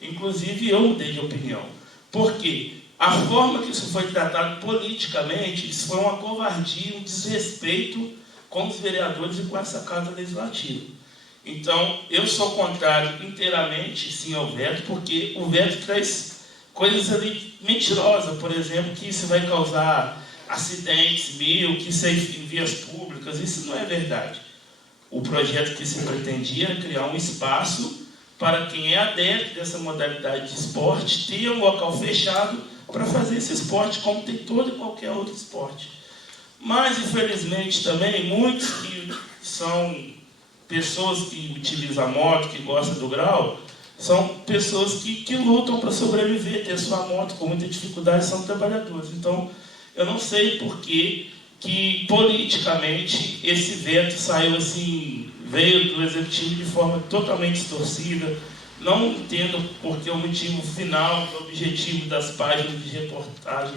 Inclusive, eu mudei de opinião. Por quê? A forma que isso foi tratado politicamente, isso foi uma covardia, um desrespeito com os vereadores e com essa Casa Legislativa. Então, eu sou contrário inteiramente, sim, ao veto, porque o veto traz coisas ali mentirosas, por exemplo, que isso vai causar acidentes que isso é em vias públicas, isso não é verdade. O projeto que se pretendia era criar um espaço para quem é adepto dessa modalidade de esporte, ter um local fechado para fazer esse esporte, como tem todo e qualquer outro esporte. Mas, infelizmente, também, muitos que são pessoas que utilizam a moto, que gostam do grau, são pessoas que lutam para sobreviver, ter sua moto com muita dificuldade, são trabalhadores. Então, eu não sei por que politicamente esse veto saiu assim, veio do Executivo de forma totalmente distorcida. Não entendo porque o motivo final, o objetivo das páginas de reportagem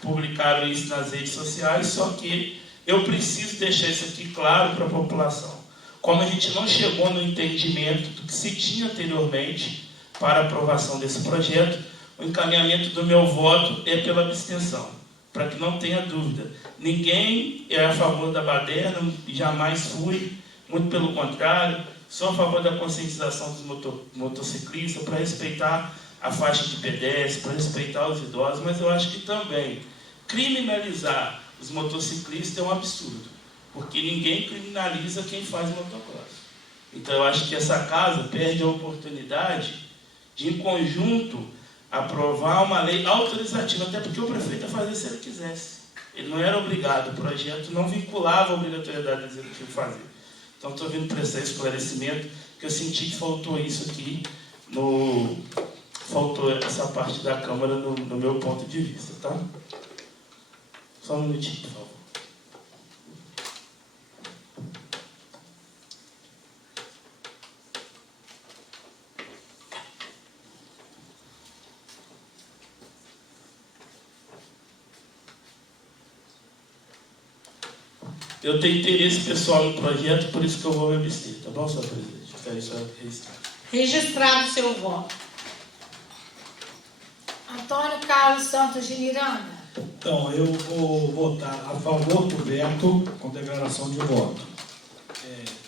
publicaram isso nas redes sociais, só que eu preciso deixar isso aqui claro para a população. Como a gente não chegou no entendimento do que se tinha anteriormente para a aprovação desse projeto, o encaminhamento do meu voto é pela abstenção, para que não tenha dúvida. Ninguém é a favor da baderna, jamais fui, muito pelo contrário, sou a favor da conscientização dos motociclistas, para respeitar a faixa de pedestre, para respeitar os idosos, mas eu acho que também criminalizar os motociclistas é um absurdo, porque ninguém criminaliza quem faz motocross. Então eu acho que essa casa perde a oportunidade de, em conjunto, aprovar uma lei autorizativa, até porque o prefeito ia fazer se ele quisesse. Ele não era obrigado, o projeto não vinculava a obrigatoriedade do executivo fazer. Então, estou vindo prestar esclarecimento, porque eu senti que faltou isso aqui, faltou essa parte da Câmara no meu ponto de vista, tá? Só um minutinho, por favor. Eu tenho interesse pessoal no projeto, por isso que eu vou me abster, tá bom, senhor presidente? Quero isso registrado. Registrado o seu voto. Antônio Carlos Santos de Miranda. Então, eu vou votar a favor do veto com declaração de voto.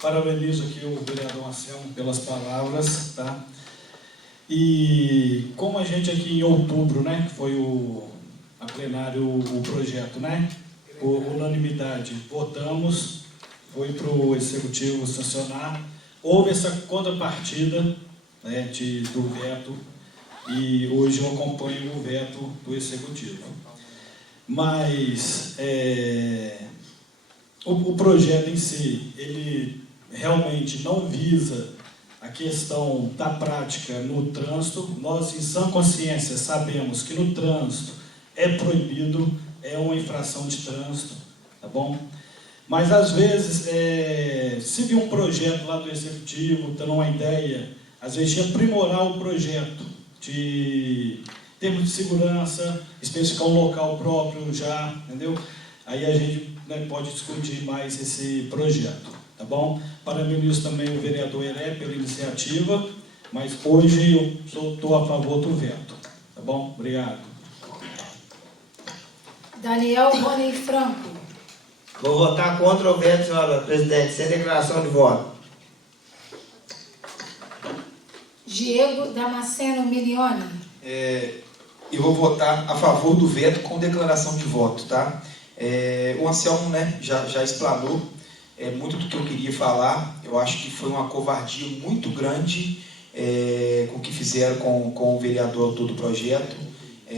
Parabenizo aqui o vereador Anselmo pelas palavras, tá? E como a gente aqui em outubro, né, que foi a plenário, o projeto, né? Por unanimidade, votamos, foi para o Executivo sancionar, houve essa contrapartida, né, do veto, e hoje eu acompanho o veto do Executivo. Mas o projeto em si, ele realmente não visa a questão da prática no trânsito. Nós, em sã consciência, sabemos que no trânsito é proibido, é uma infração de trânsito, tá bom? Mas, às vezes, se vir um projeto lá do Executivo, dando uma ideia, às vezes de aprimorar o projeto, de termos de segurança, especificar um local próprio já, entendeu? Aí a gente, né, pode discutir mais esse projeto, tá bom? Parabenizo também o vereador Heré pela iniciativa, mas hoje eu estou a favor do veto, tá bom? Obrigado. Daniel Rony Franco. Vou votar contra o veto, senhora presidente, sem declaração de voto. Diego Damasceno Milione. Eu vou votar a favor do veto com declaração de voto, tá? O Anselmo, né, já explanou muito do que eu queria falar. Eu acho que foi uma covardia muito grande com o que fizeram com o vereador autor do projeto.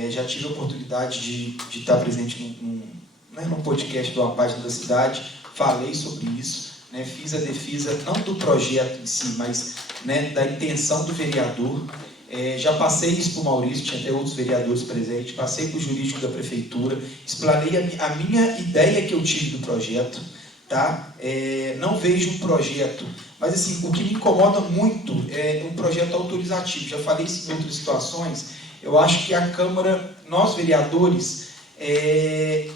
Já tive a oportunidade de estar presente num podcast de uma página da cidade, falei sobre isso, né, fiz a defesa não do projeto em si, mas, né, da intenção do vereador. Já passei isso para o Maurício, tinha até outros vereadores presentes, passei para o jurídico da prefeitura, explanei a minha ideia que eu tive do projeto, tá? Não vejo um projeto, mas assim, o que me incomoda muito é um projeto autorizativo. Já falei isso em outras situações. Eu acho que a Câmara, nós vereadores,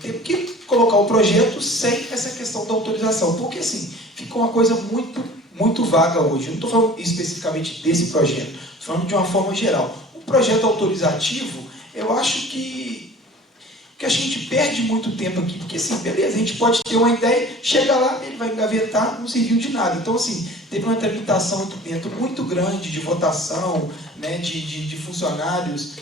temos que colocar o projeto sem essa questão da autorização, porque assim, fica uma coisa muito vaga hoje. Eu não estou falando especificamente desse projeto, estou falando de uma forma geral. Um projeto autorizativo, eu acho que a gente perde muito tempo aqui, porque assim, beleza, a gente pode ter uma ideia, chega lá, ele vai engavetar, não serviu de nada. Então assim, teve uma tramitação aqui dentro muito grande de votação, né, de funcionários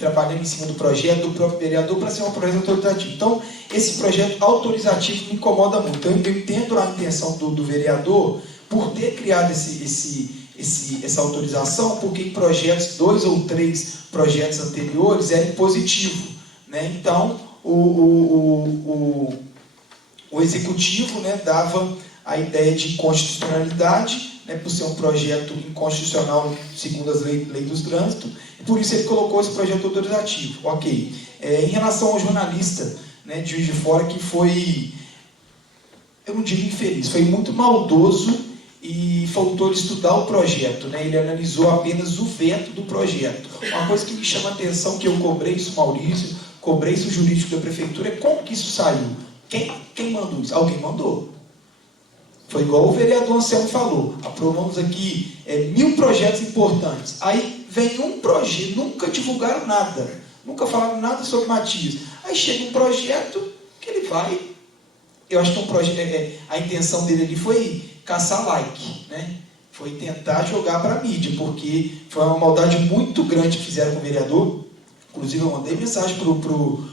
trabalhando em cima do projeto, do próprio vereador, para ser um projeto autorizativo. Então, esse projeto autorizativo me incomoda muito. Eu entendo a intenção do vereador por ter criado essa autorização, porque em projetos, 2 ou 3 projetos anteriores, era impositivo, né? Então, o executivo, né, dava a ideia de inconstitucionalidade, né, por ser um projeto inconstitucional segundo as leis do trânsito, e por isso ele colocou esse projeto autorizativo. Ok. Em relação ao jornalista, né, de Juiz de Fora, que foi, eu não digo infeliz, foi muito maldoso e faltou ele estudar o projeto, né? Ele analisou apenas o veto do projeto. Uma coisa que me chama a atenção, que eu cobrei isso, Maurício, cobrei isso o jurídico da prefeitura, é como que isso saiu? Quem mandou isso? Alguém mandou. Foi igual o vereador Anselmo falou, aprovamos aqui 1000 projetos importantes. Aí vem um projeto, nunca divulgaram nada, nunca falaram nada sobre Matias. Aí chega um projeto que ele vai, eu acho que um projeto, a intenção dele ali foi caçar like, né? Foi tentar jogar para a mídia, porque foi uma maldade muito grande que fizeram com o vereador. Inclusive eu mandei mensagem pro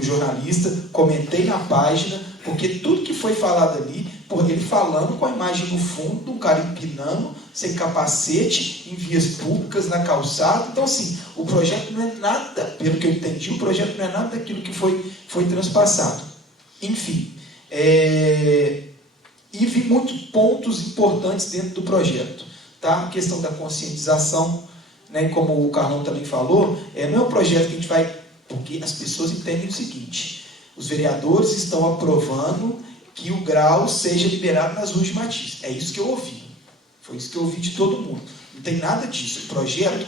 jornalista, comentei na página, porque tudo que foi falado ali, por ele falando com a imagem no fundo, de um cara empinando, sem capacete, em vias públicas, na calçada. Então, assim, o projeto não é nada, pelo que eu entendi, o projeto não é nada daquilo que foi transpassado. Enfim, e vi muitos pontos importantes dentro do projeto. Tá? A questão da conscientização, né, como o Carlão também falou, não é um projeto que a gente vai... Porque as pessoas entendem o seguinte: os vereadores estão aprovando que o grau seja liberado nas ruas de Matias. É isso que eu ouvi. Foi isso que eu ouvi de todo mundo. Não tem nada disso. O projeto,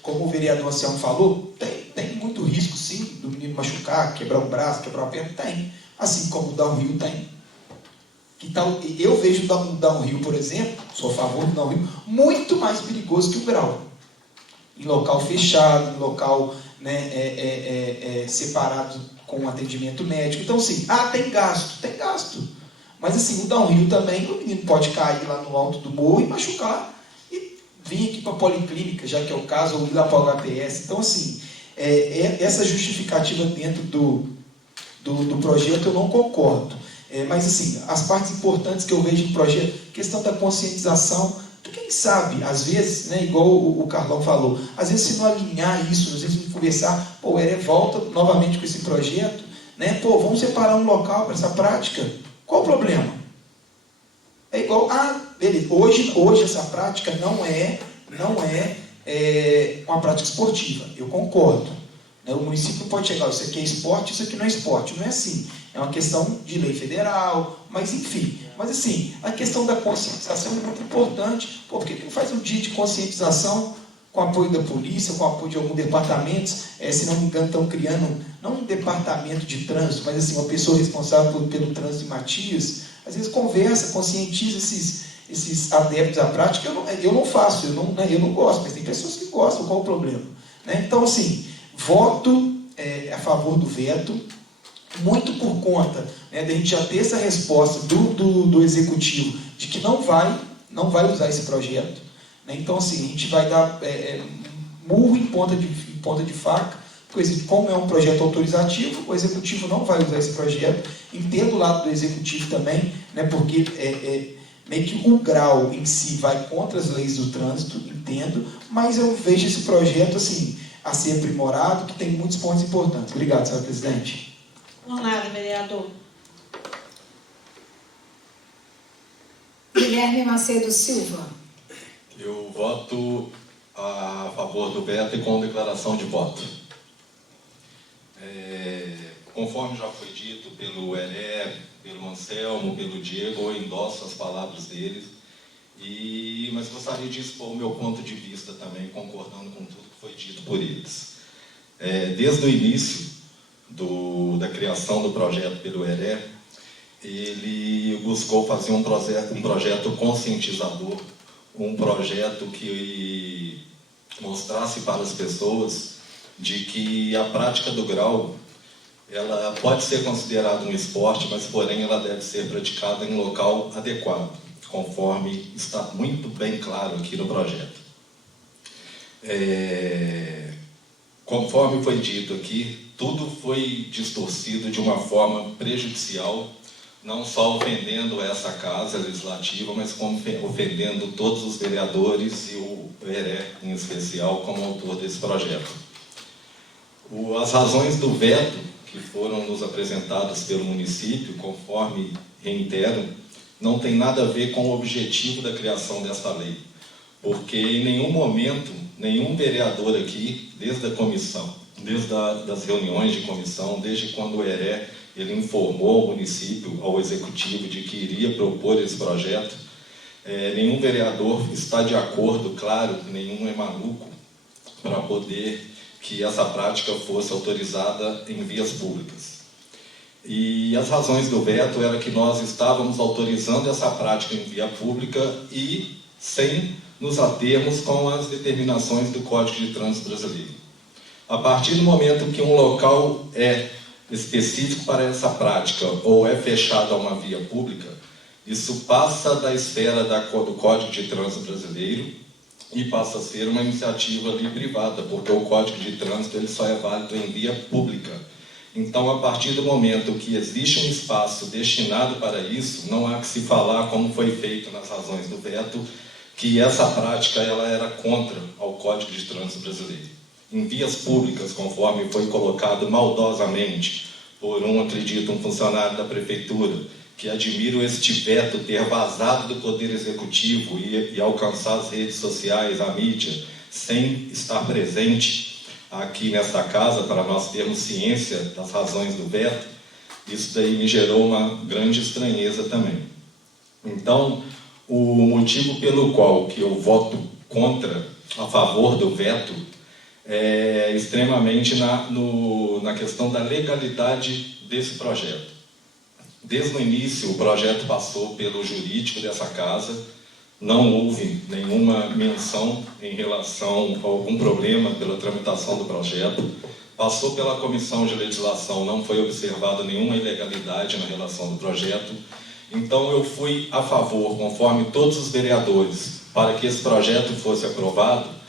como o vereador Anselmo falou, tem muito risco, sim, do menino machucar, quebrar um braço, quebrar uma perna. Tem. Assim como o downhill tem. Eu vejo o downhill, por exemplo, sou a favor do downhill, muito mais perigoso que o grau. Em local fechado, em local... Né, separado com atendimento médico. Então, assim, tem gasto. Mas, assim, o downhill também, o menino pode cair lá no alto do morro e machucar e vir aqui para a policlínica, já que é o caso, ou ir lá para o HPS. Então, assim, essa justificativa dentro do projeto eu não concordo. Mas, assim, as partes importantes que eu vejo no projeto, questão da conscientização. Quem sabe, às vezes, né, igual o Carlão falou, às vezes se não alinhar isso, às vezes conversar, volta novamente com esse projeto, né, vamos separar um local para essa prática. Qual o problema? É igual, beleza, hoje essa prática não é uma prática esportiva, eu concordo. Né, o município pode chegar, isso aqui é esporte, isso aqui não é esporte, não é assim. É uma questão de lei federal, mas enfim. Mas assim, a questão da conscientização é muito importante. Por que não faz um dia de conscientização com apoio da polícia, com apoio de algum departamento? Se não me engano, estão criando, não um departamento de trânsito, mas assim, uma pessoa responsável pelo trânsito em Matias, às vezes conversa, conscientiza esses adeptos à prática. Eu não faço, eu não gosto, mas tem pessoas que gostam, qual o problema? Né? Então assim, voto a favor do veto, muito por conta, né, de a gente já ter essa resposta do Executivo de que não vai usar esse projeto. Né? Então, assim, a gente vai dar murro em ponta de faca, porque como é um projeto autorizativo, o Executivo não vai usar esse projeto. Entendo o lado do Executivo também, né, porque meio que o grau em si vai contra as leis do trânsito, entendo, mas eu vejo esse projeto assim, a ser aprimorado, que tem muitos pontos importantes. Obrigado, senhor presidente. Por nada, vereador. Guilherme Macedo Silva. Eu voto a favor do veto e com declaração de voto. Conforme já foi dito pelo Heré, pelo Anselmo, pelo Diego, eu endosso as palavras deles, mas gostaria de expor o meu ponto de vista também, concordando com tudo que foi dito por eles. Desde o início da criação do projeto pelo Heré, ele buscou fazer um projeto conscientizador, um projeto que mostrasse para as pessoas de que a prática do grau ela pode ser considerada um esporte, mas porém ela deve ser praticada em local adequado, conforme está muito bem claro aqui no projeto. Conforme foi dito aqui, tudo foi distorcido de uma forma prejudicial, não só ofendendo essa casa legislativa, mas como ofendendo todos os vereadores e o Heré, em especial, como autor desse projeto. As razões do veto que foram nos apresentadas pelo município, conforme reitero, não tem nada a ver com o objetivo da criação desta lei, porque em nenhum momento, nenhum vereador aqui, desde a comissão, desde das reuniões de comissão, desde quando o Heré ele informou ao município, ao executivo, de que iria propor esse projeto, nenhum vereador está de acordo, claro, nenhum é maluco, para poder que essa prática fosse autorizada em vias públicas. E as razões do veto era que nós estávamos autorizando essa prática em via pública e sem nos atermos com as determinações do Código de Trânsito Brasileiro. A partir do momento que um local é específico para essa prática ou é fechado a uma via pública, isso passa da esfera do Código de Trânsito Brasileiro e passa a ser uma iniciativa ali privada, porque o Código de Trânsito ele só é válido em via pública. Então, a partir do momento que existe um espaço destinado para isso, não há que se falar, como foi feito nas razões do veto, que essa prática ela era contra ao Código de Trânsito Brasileiro. Em vias públicas, conforme foi colocado maldosamente por acredito, um funcionário da prefeitura, que admiro este veto ter vazado do Poder Executivo e alcançar as redes sociais, a mídia, sem estar presente aqui nesta casa, para nós termos ciência das razões do veto, isso daí me gerou uma grande estranheza também. Então, o motivo pelo qual que eu voto a favor do veto, é extremamente na questão da legalidade desse projeto. Desde o início, o projeto passou pelo jurídico dessa casa, não houve nenhuma menção em relação a algum problema pela tramitação do projeto, passou pela Comissão de Legislação, não foi observada nenhuma ilegalidade na relação do projeto. Então, eu fui a favor, conforme todos os vereadores, para que esse projeto fosse aprovado,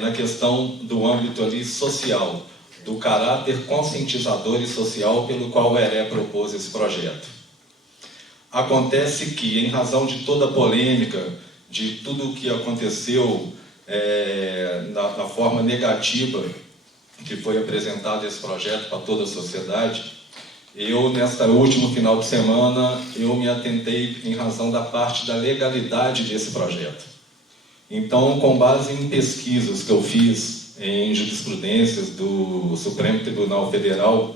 na questão do âmbito ali social, do caráter conscientizador e social pelo qual o Heré propôs esse projeto. Acontece que, em razão de toda a polêmica, de tudo o que aconteceu na forma negativa que foi apresentado esse projeto para toda a sociedade, eu, nesta último final de semana, eu me atentei em razão da parte da legalidade desse projeto. Então, com base em pesquisas que eu fiz em jurisprudências do Supremo Tribunal Federal,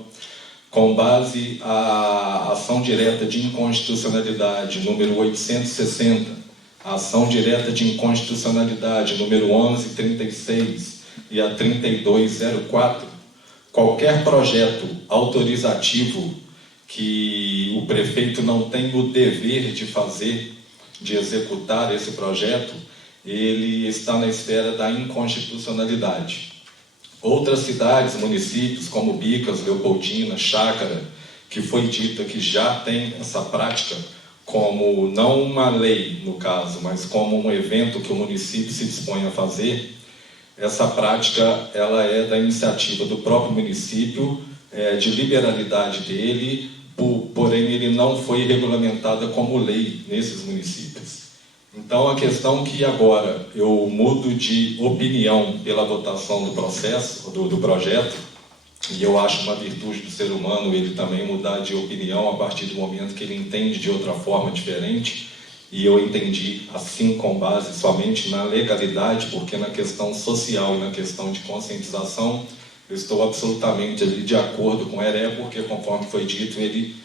com base a ação direta de inconstitucionalidade número 860, a ação direta de inconstitucionalidade número 1136 e a 3204, qualquer projeto autorizativo que o prefeito não tem o dever de fazer, de executar esse projeto, ele está na esfera da inconstitucionalidade. Outras cidades, municípios como Bicas, Leopoldina, Chácara, que foi dita que já tem essa prática como, não uma lei no caso, mas como um evento que o município se dispõe a fazer, essa prática ela é da iniciativa do próprio município, de liberalidade dele, porém ele não foi regulamentada como lei nesses municípios. Então a questão que agora eu mudo de opinião pela votação do processo, do projeto, e eu acho uma virtude do ser humano ele também mudar de opinião a partir do momento que ele entende de outra forma diferente, e eu entendi assim com base somente na legalidade, porque na questão social e na questão de conscientização eu estou absolutamente ali de acordo com o Heré, porque conforme foi dito ele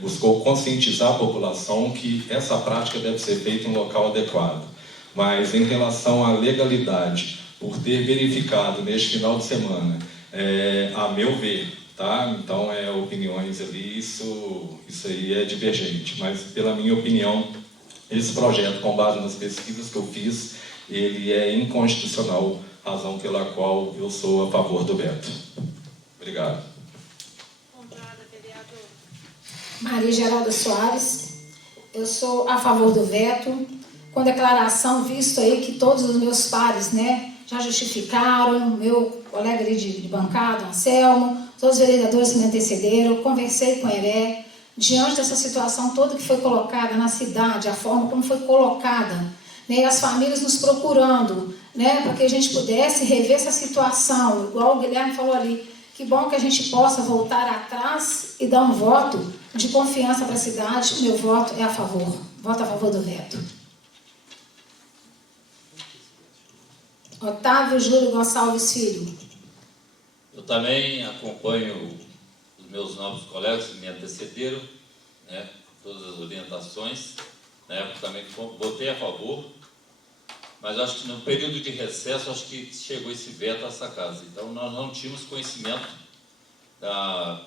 buscou conscientizar a população que essa prática deve ser feita em um local adequado. Mas em relação à legalidade, por ter verificado neste final de semana, a meu ver, tá? Então opiniões ali, isso aí é divergente, mas pela minha opinião, esse projeto, com base nas pesquisas que eu fiz, ele é inconstitucional, razão pela qual eu sou a favor do veto. Obrigado. Maria Geralda Soares, eu sou a favor do veto, com declaração, visto aí que todos os meus pares, né, já justificaram, meu colega ali de bancada, Anselmo, todos os vereadores que me antecederam, conversei com o Heré, diante dessa situação toda que foi colocada na cidade, a forma como foi colocada, né, as famílias nos procurando, né, para que a gente pudesse rever essa situação, igual o Guilherme falou ali, que bom que a gente possa voltar atrás e dar um voto de confiança para a cidade. Meu voto é a favor. Voto a favor do veto. Otávio Júlio Gonçalves Filho. Eu também acompanho os meus novos colegas que me antecederam, né, todas as orientações. Na época também votei a favor, mas acho que no período de recesso, acho que chegou esse veto a essa casa. Então, nós não tínhamos conhecimento da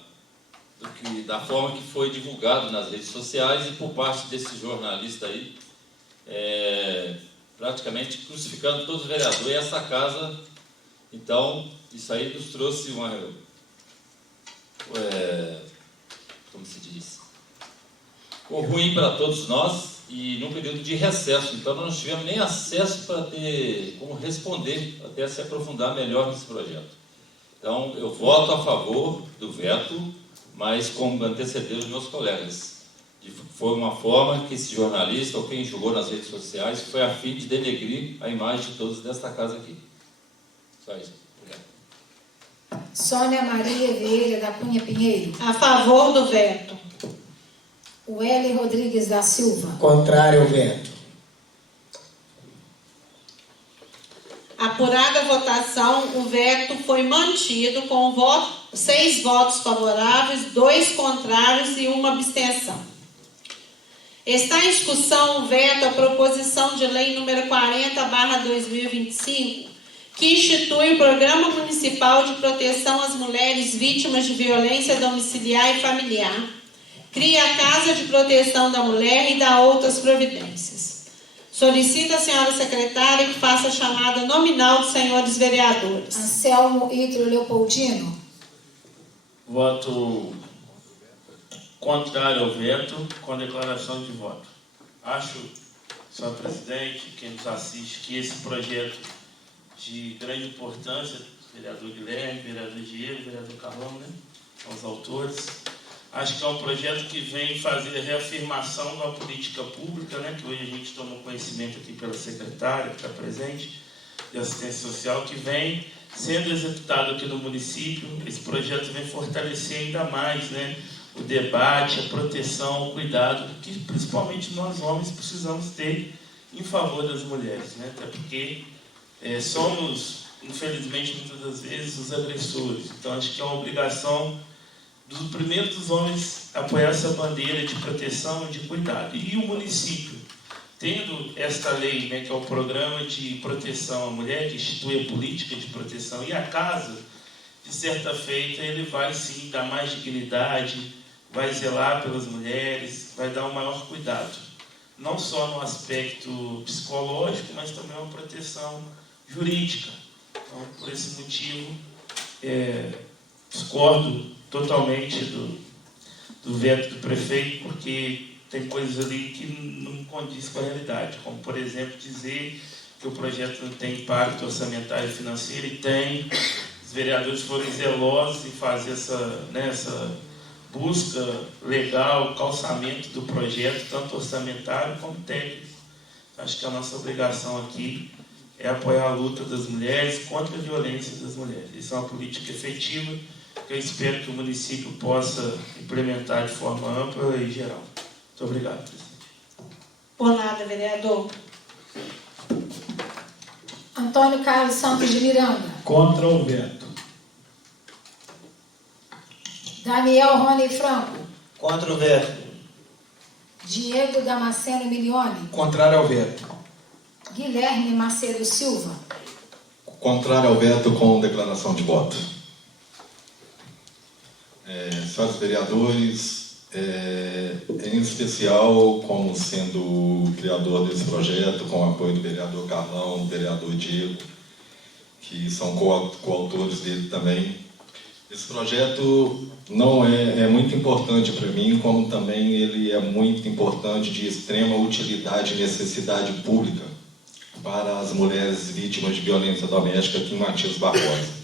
forma que foi divulgado nas redes sociais e por parte desse jornalista aí, praticamente crucificando todos os vereadores e essa casa. Então, isso aí nos trouxe como se diz? Ficou ruim para todos nós e num período de recesso. Então, nós não tivemos nem acesso para ter como responder, até se aprofundar melhor nesse projeto. Então, eu voto a favor do veto, mas como antecederam os meus colegas. Foi uma forma que esse jornalista, ou quem jogou nas redes sociais, foi a fim de denegrir a imagem de todos desta casa aqui. Só isso. Obrigado. Sônia Maria Vieira da Cunha Pinheiro. A favor do veto. O L. Rodrigues da Silva. Contrário ao veto. Apurada a votação, o veto foi mantido com 6 votos favoráveis, 2 contrários e 1 abstenção. Está em discussão o veto à proposição de lei número 40/2025, que institui o Programa Municipal de Proteção às Mulheres Vítimas de Violência Domiciliar e Familiar, cria a Casa de Proteção da Mulher e dá outras providências. Solicito a senhora secretária que faça a chamada nominal dos senhores vereadores. Anselmo Ítrio Leopoldino. Voto contrário ao veto, com declaração de voto. Acho, senhor presidente, quem nos assiste, que esse projeto de grande importância, vereador Guilherme, vereador Diego, vereador Carlão, né, são os autores. Acho que é um projeto que vem fazer a reafirmação de uma política pública, né, que hoje a gente tomou conhecimento aqui pela secretária, que está presente, de assistência social, que vem sendo executado aqui no município. Esse projeto vem fortalecer ainda mais, né, o debate, a proteção, o cuidado, que principalmente nós homens precisamos ter em favor das mulheres, né, até porque somos, infelizmente, muitas das vezes, os agressores. Então, acho que é uma obrigação primeiro dos homens apoiar essa bandeira de proteção e de cuidado. E o município, tendo esta lei, né, que é o Programa de Proteção à Mulher, que institui a política de proteção, e a casa, de certa feita, ele vai sim dar mais dignidade, vai zelar pelas mulheres, vai dar um maior cuidado. Não só no aspecto psicológico, mas também uma proteção jurídica. Então, por esse motivo, discordo totalmente do veto do prefeito, porque tem coisas ali que não condiz com a realidade, como, por exemplo, dizer que o projeto não tem impacto orçamentário e financeiro, e tem. Os vereadores foram zelosos em fazer essa busca legal, calçamento do projeto, tanto orçamentário como técnico. Acho que a nossa obrigação aqui é apoiar a luta das mulheres contra a violência das mulheres. Isso é uma política efetiva que eu espero que o município possa implementar de forma ampla e geral. Muito obrigado, presidente. Por nada, vereador. Antônio Carlos Santos de Miranda. Contra o veto. Daniel Rony Franco. Contra o veto. Diego Damasceno Milione. Contrário ao veto. Guilherme Macedo Silva. Contrário ao veto com declaração de voto. Senhores vereadores, em especial, como sendo o criador desse projeto, com o apoio do vereador Carlão, do vereador Diego, que são coautores dele também, esse projeto não é muito importante para mim, como também ele é muito importante, de extrema utilidade e necessidade pública para as mulheres vítimas de violência doméstica aqui em Matias Barbosa.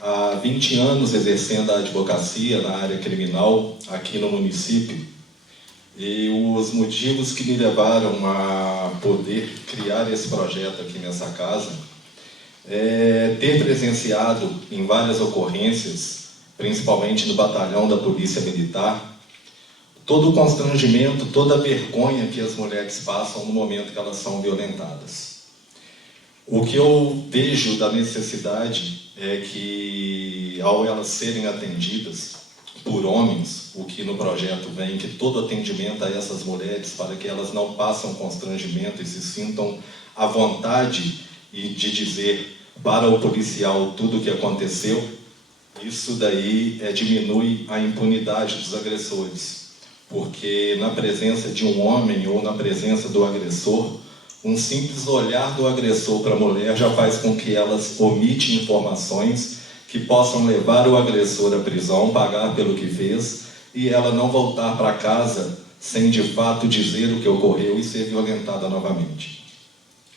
Há 20 anos exercendo a advocacia na área criminal aqui no município, e os motivos que me levaram a poder criar esse projeto aqui nessa casa é ter presenciado em várias ocorrências, principalmente no batalhão da Polícia Militar, todo o constrangimento, toda a vergonha que as mulheres passam no momento que elas são violentadas. O que eu vejo da necessidade é que, ao elas serem atendidas por homens, o que no projeto vem, que todo atendimento a essas mulheres, para que elas não passem constrangimento e se sintam à vontade e de dizer para o policial tudo o que aconteceu, isso daí diminui a impunidade dos agressores, porque na presença de um homem ou na presença do agressor, um simples olhar do agressor para a mulher já faz com que elas omitem informações que possam levar o agressor à prisão, pagar pelo que fez, e ela não voltar para casa sem de fato dizer o que ocorreu e ser violentada novamente.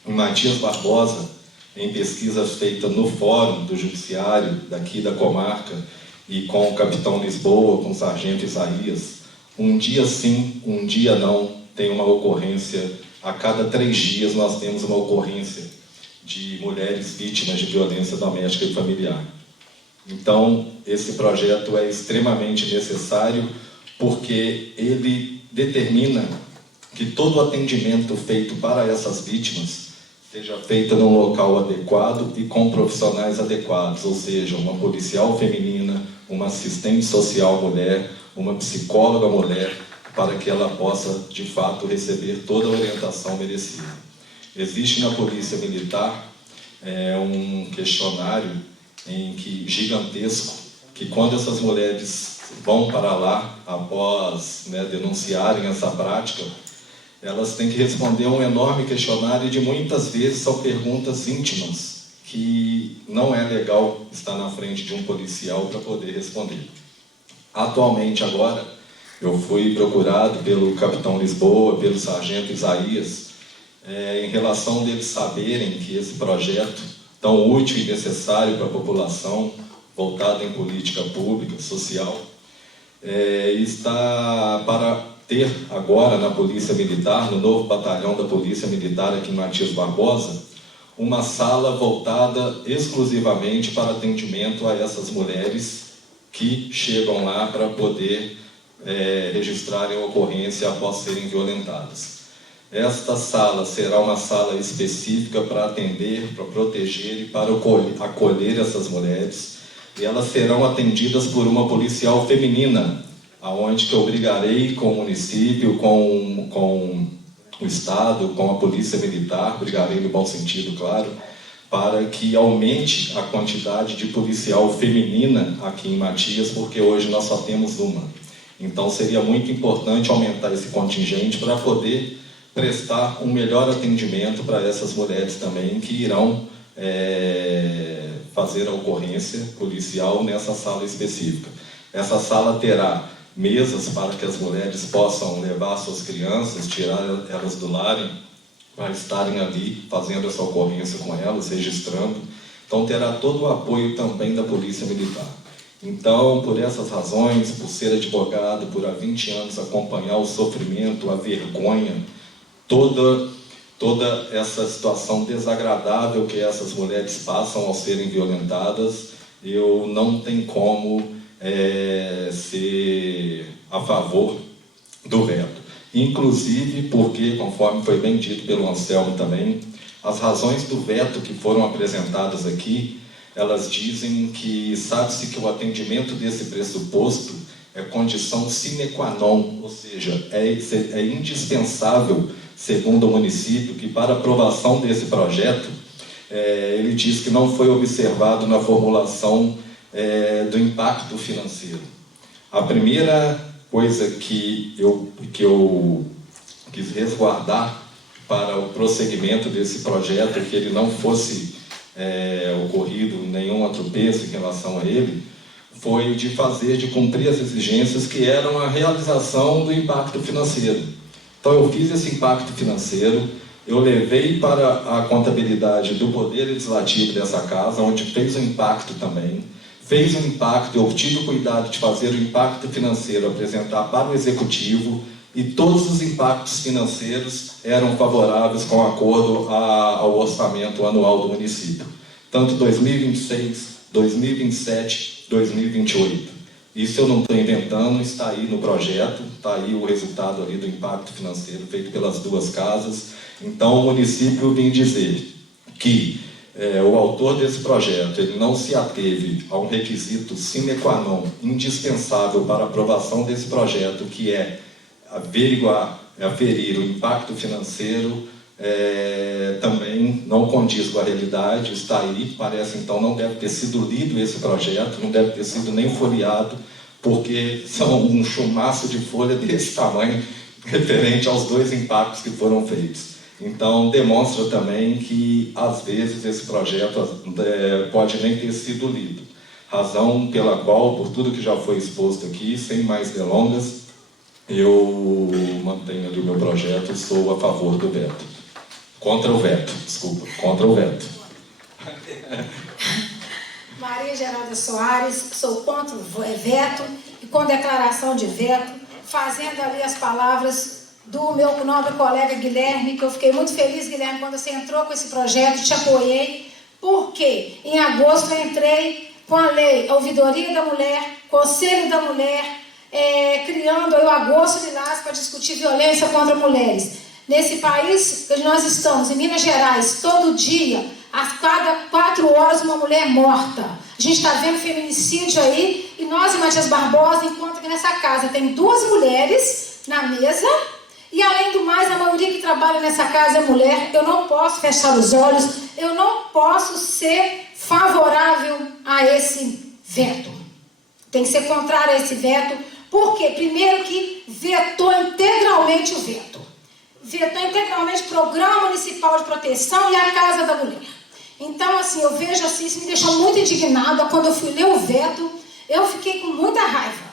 Em Matias Barbosa, em pesquisas feitas no Fórum do Judiciário daqui da comarca e com o capitão Lisboa, com o sargento Isaías, um dia sim, um dia não, tem uma ocorrência. A cada 3 dias nós temos uma ocorrência de mulheres vítimas de violência doméstica e familiar. Então, esse projeto é extremamente necessário, porque ele determina que todo o atendimento feito para essas vítimas seja feito num local adequado e com profissionais adequados, ou seja, uma policial feminina, uma assistente social mulher, uma psicóloga mulher, para que ela possa, de fato, receber toda a orientação merecida. Existe na Polícia Militar um questionário gigantesco, que quando essas mulheres vão para lá, após denunciarem essa prática, elas têm que responder um enorme questionário, e de muitas vezes são perguntas íntimas, que não é legal estar na frente de um policial para poder responder. Atualmente, agora, eu fui procurado pelo capitão Lisboa, pelo sargento Isaías, em relação deles saberem que esse projeto tão útil e necessário para a população, voltado em política pública, social, está para ter agora na Polícia Militar, no novo batalhão da Polícia Militar aqui em Matias Barbosa, uma sala voltada exclusivamente para atendimento a essas mulheres que chegam lá para poder registrarem a ocorrência após serem violentadas. Esta sala será uma sala específica para atender, para proteger e para acolher essas mulheres, e elas serão atendidas por uma policial feminina, aonde que eu brigarei com o município, com o Estado, com a Polícia Militar, brigarei no bom sentido, claro, para que aumente a quantidade de policial feminina aqui em Matias, porque hoje nós só temos uma. Então seria muito importante aumentar esse contingente para poder prestar um melhor atendimento para essas mulheres também, que irão fazer a ocorrência policial nessa sala específica. Essa sala terá mesas para que as mulheres possam levar suas crianças, tirar elas do lar, para estarem ali fazendo essa ocorrência com elas, registrando. Então terá todo o apoio também da Polícia Militar. Então, por essas razões, por ser advogado, por há 20 anos acompanhar o sofrimento, a vergonha, toda essa situação desagradável que essas mulheres passam ao serem violentadas, eu não tenho como ser a favor do veto. Inclusive porque, conforme foi bem dito pelo Anselmo também, as razões do veto que foram apresentadas aqui, elas dizem que sabe-se que o atendimento desse pressuposto é condição sine qua non, ou seja, é indispensável, segundo o município, que para aprovação desse projeto, ele diz que não foi observado na formulação do impacto financeiro. A primeira coisa que eu quis resguardar para o prosseguimento desse projeto, que ele não fosse ocorrido nenhum atropeço em relação a ele, foi de cumprir as exigências que eram a realização do impacto financeiro. Então eu fiz esse impacto financeiro, eu levei para a contabilidade do Poder Legislativo dessa casa, onde fez o impacto também, fez um impacto, eu tive o cuidado de fazer o impacto financeiro, apresentar para o Executivo, e todos os impactos financeiros eram favoráveis com acordo ao orçamento anual do município. Tanto 2026, 2027, 2028. Isso eu não estou inventando, está aí no projeto, está aí o resultado ali do impacto financeiro feito pelas duas casas. Então o município vem dizer que o autor desse projeto ele não se ateve a um requisito sine qua non, indispensável para a aprovação desse projeto, que é aferir o impacto financeiro, também não condiz com a realidade, está aí, parece então não deve ter sido lido esse projeto, não deve ter sido nem folheado, porque são um chumaço de folha desse tamanho referente aos dois impactos que foram feitos. Então, demonstra também que, às vezes, esse projeto pode nem ter sido lido. Razão pela qual, por tudo que já foi exposto aqui, sem mais delongas, eu mantenho ali o meu projeto e sou a favor do veto. Contra o veto. Maria Geralda Soares, sou contra o veto e com declaração de veto, fazendo ali as palavras do meu nobre colega Guilherme, que eu fiquei muito feliz, Guilherme, quando você entrou com esse projeto, te apoiei, porque em agosto eu entrei com a lei, a Ouvidoria da Mulher, Conselho da Mulher, criando aí o Agosto Lilás para discutir violência contra mulheres. Nesse país que nós estamos, em Minas Gerais, todo dia, a cada 4 horas, uma mulher morta. A gente está vendo feminicídio aí, e nós, em Matias Barbosa, enquanto que nessa casa tem 2 mulheres na mesa, e além do mais, a maioria que trabalha nessa casa é mulher. Eu não posso fechar os olhos, eu não posso ser favorável a esse veto. Tem que ser contrário a esse veto, porque primeiro que vetou integralmente o veto. Vetou integralmente o Programa Municipal de Proteção e a Casa da Mulher. Então, assim, eu vejo assim, isso me deixou muito indignada. Quando eu fui ler o veto, eu fiquei com muita raiva.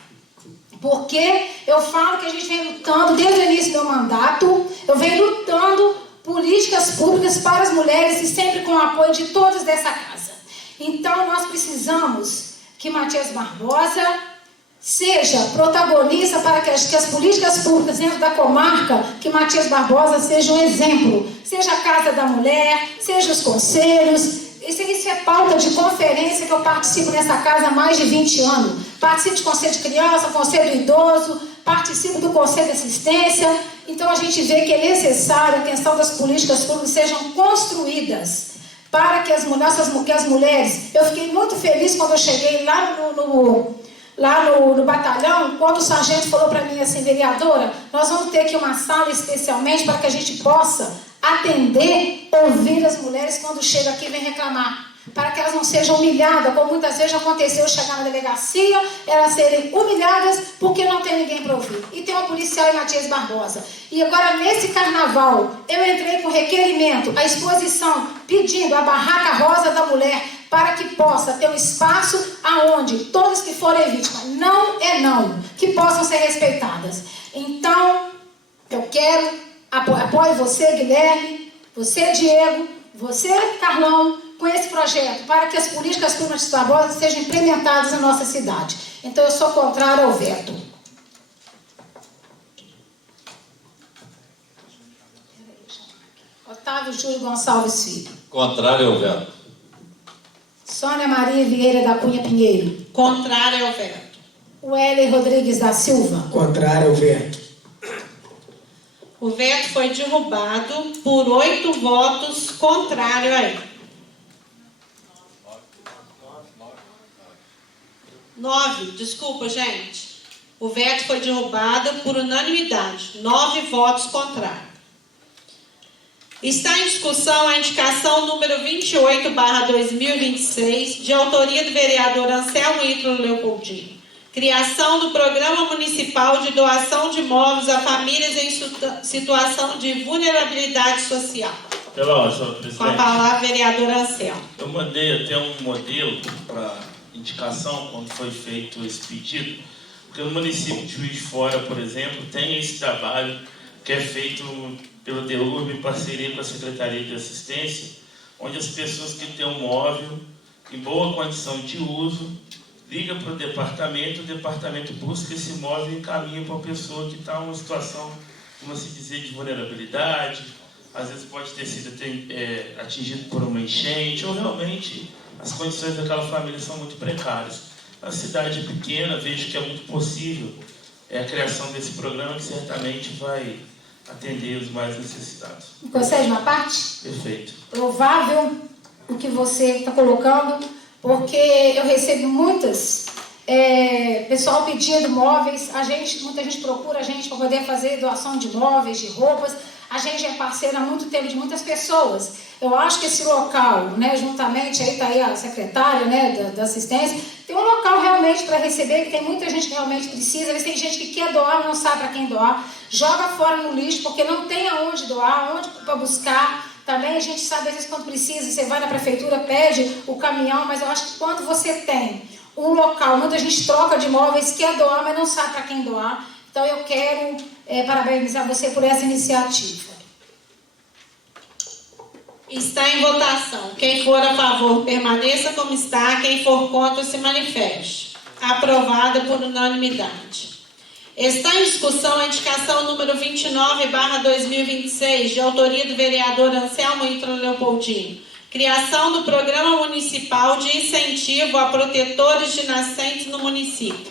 Porque eu falo que a gente vem lutando, desde o início do meu mandato, eu venho lutando políticas públicas para as mulheres e sempre com o apoio de todos dessa casa. Então, nós precisamos que Matias Barbosa seja protagonista para que as políticas públicas dentro da comarca, que Matias Barbosa seja um exemplo, seja a Casa da Mulher, seja os conselhos. Isso é pauta de conferência que eu participo nessa casa há mais de 20 anos. Participo de conselho de criança, conselho do idoso, participo do conselho de assistência. Então a gente vê que é necessário a questão das políticas públicas sejam construídas para que as mulheres... Eu fiquei muito feliz quando eu cheguei lá no batalhão, quando o sargento falou para mim assim, vereadora, nós vamos ter aqui uma sala especialmente para que a gente possa atender, ouvir as mulheres quando chega aqui e vem reclamar. para que elas não sejam humilhadas, como muitas vezes aconteceu chegar na delegacia, elas serem humilhadas porque não tem ninguém para ouvir. E tem uma policial em Matias Barbosa. E agora, nesse carnaval, eu entrei com requerimento, a exposição, pedindo a barraca rosa da mulher, para que possa ter um espaço aonde todas que forem vítimas, não é não, que possam ser respeitadas. Então, eu quero, apoio você, Guilherme, você, Diego, você, Carlão, com esse projeto, para que as políticas públicas de Barbosa sejam implementadas na nossa cidade. Então, eu sou contrária ao veto. Otávio Júlio Gonçalves Filho. Contrário ao veto. Sônia Maria Vieira da Cunha Pinheiro. Contrário ao veto. Wélio Rodrigues da Silva. Contrário ao veto. O veto foi derrubado por 8 votos contrários a ele. 9, desculpa, gente. O veto foi derrubado por unanimidade. 9 votos contrários. Está em discussão a indicação número 28/2026, de autoria do vereador Anselmo Ítalo Leopoldino. Criação do Programa Municipal de Doação de Imóveis a Famílias em Situação de Vulnerabilidade Social. Pela ordem, senhor presidente. Com a palavra, vereador Anselmo. Eu mandei até um modelo para indicação quando foi feito esse pedido, porque no município de Juiz de Fora, por exemplo, tem esse trabalho que é feito pelo DEURB em parceria com a Secretaria de Assistência, onde as pessoas que têm um móvel em boa condição de uso ligam para o departamento busca esse móvel e encaminha para a pessoa que está em uma situação, como se dizer, de vulnerabilidade, às vezes pode ter sido atingido por uma enchente, ou realmente as condições daquela família são muito precárias. A cidade é pequena, vejo que é muito possível a criação desse programa, que certamente vai atender os mais necessitados. Consegue uma parte? Perfeito. Louvável o que você está colocando, porque eu recebo muitas pessoal pedindo móveis, muita gente procura a gente para poder fazer doação de móveis, de roupas. A gente é parceira há muito tempo de muitas pessoas. Eu acho que esse local, né, juntamente, aí está aí a secretária, né, da assistência, tem um local realmente para receber, que tem muita gente que realmente precisa. Às vezes tem gente que quer doar, mas não sabe para quem doar, joga fora no lixo, porque não tem aonde doar, onde para buscar. Também a gente sabe, às vezes, quando precisa, você vai na prefeitura, pede o caminhão, mas eu acho que quando você tem um local, muita gente troca de imóveis, quer doar, mas não sabe para quem doar. Então, eu quero parabenizar você por essa iniciativa. Está em votação. Quem for a favor, permaneça como está. Quem for contra, se manifeste. Aprovada por unanimidade. Está em discussão a indicação número 29/2026, de autoria do vereador Anselmo Ítalo Leopoldino. Criação do Programa Municipal de Incentivo a Protetores de Nascentes no município.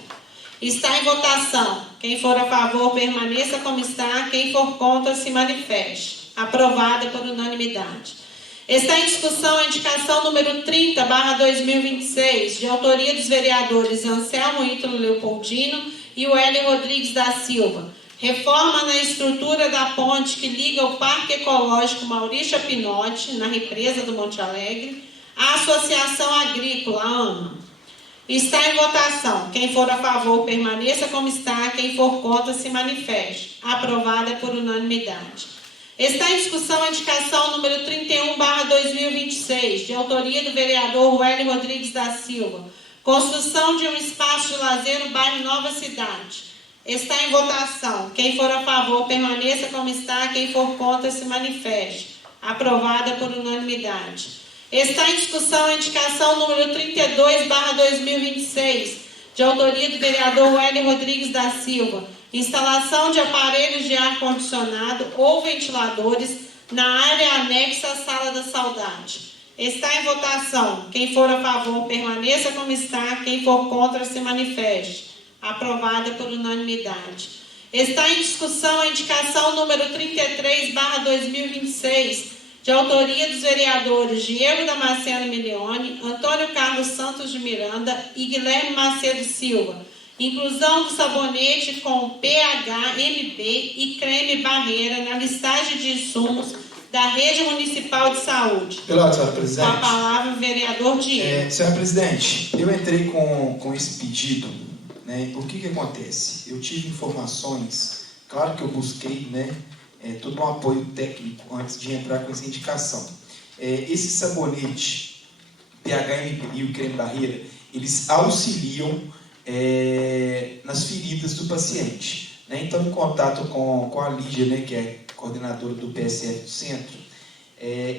Está em votação. Quem for a favor, permaneça como está. Quem for contra, se manifeste. Aprovada por unanimidade. Está em discussão a indicação número 30/2026, de autoria dos vereadores Anselmo Ítalo Leopoldino e Wélio Rodrigues da Silva. Reforma na estrutura da ponte que liga o Parque Ecológico Maurício Pinotti, na represa do Monte Alegre, à Associação Agrícola, AMA. Está em votação. Quem for a favor, permaneça como está. Quem for contra, se manifeste. Aprovada por unanimidade. Está em discussão a indicação número 31/2026, de autoria do vereador Wélio Rodrigues da Silva. Construção de um espaço de lazer no bairro Nova Cidade. Está em votação. Quem for a favor, permaneça como está. Quem for contra, se manifeste. Aprovada por unanimidade. Está em discussão a indicação número 32/2026, de autoria do vereador Wélio Rodrigues da Silva. Instalação de aparelhos de ar-condicionado ou ventiladores na área anexa à Sala da Saudade. Está em votação. Quem for a favor, permaneça como está. Quem for contra, se manifeste. Aprovada por unanimidade. Está em discussão a indicação número 33/2026, de autoria dos vereadores Diego Damasceno Milione, Antônio Carlos Santos de Miranda e Guilherme Macedo Silva. Inclusão do sabonete com pH, MB e creme barreira na listagem de insumos da Rede Municipal de Saúde. Pela senhora Com presidente. a palavra, o vereador Diego. Senhora presidente, eu entrei com esse pedido, né? O que acontece? Eu tive informações, claro que eu busquei, né, todo um apoio técnico antes de entrar com essa indicação. Esse sabonete, PHMB e o creme barreira, eles auxiliam nas feridas do paciente, né? Então, em contato com a Lídia, né, que é coordenadora do PSF do centro,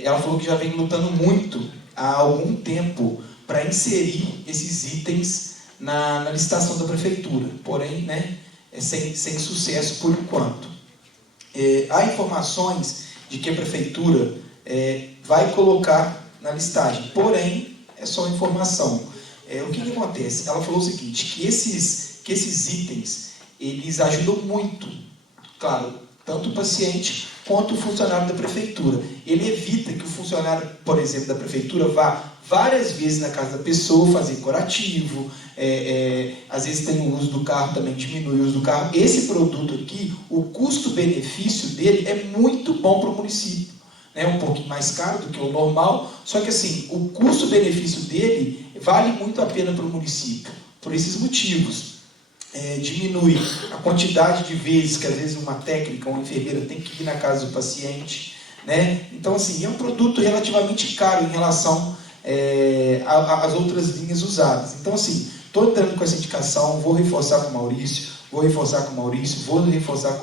ela falou que já vem lutando muito há algum tempo para inserir esses itens na licitação da prefeitura, porém, né, sem sucesso por enquanto. Há informações de que a prefeitura vai colocar na listagem, porém, é só informação. O que acontece? Ela falou o seguinte, que esses itens, eles ajudam muito, claro, tanto o paciente quanto o funcionário da prefeitura. Ele evita que o funcionário, por exemplo, da prefeitura vá várias vezes na casa da pessoa fazer curativo, às vezes tem o uso do carro, também diminui o uso do carro. Esse produto aqui, o custo-benefício dele é muito bom para o município. É um pouquinho mais caro do que o normal, só que assim, o custo-benefício dele vale muito a pena para o município, por esses motivos. Diminui a quantidade de vezes que às vezes uma técnica, uma enfermeira tem que ir na casa do paciente, né? Então assim, é um produto relativamente caro em relação às outras linhas usadas. Então assim, estou entrando com essa indicação, vou reforçar com o Maurício, vou reforçar com a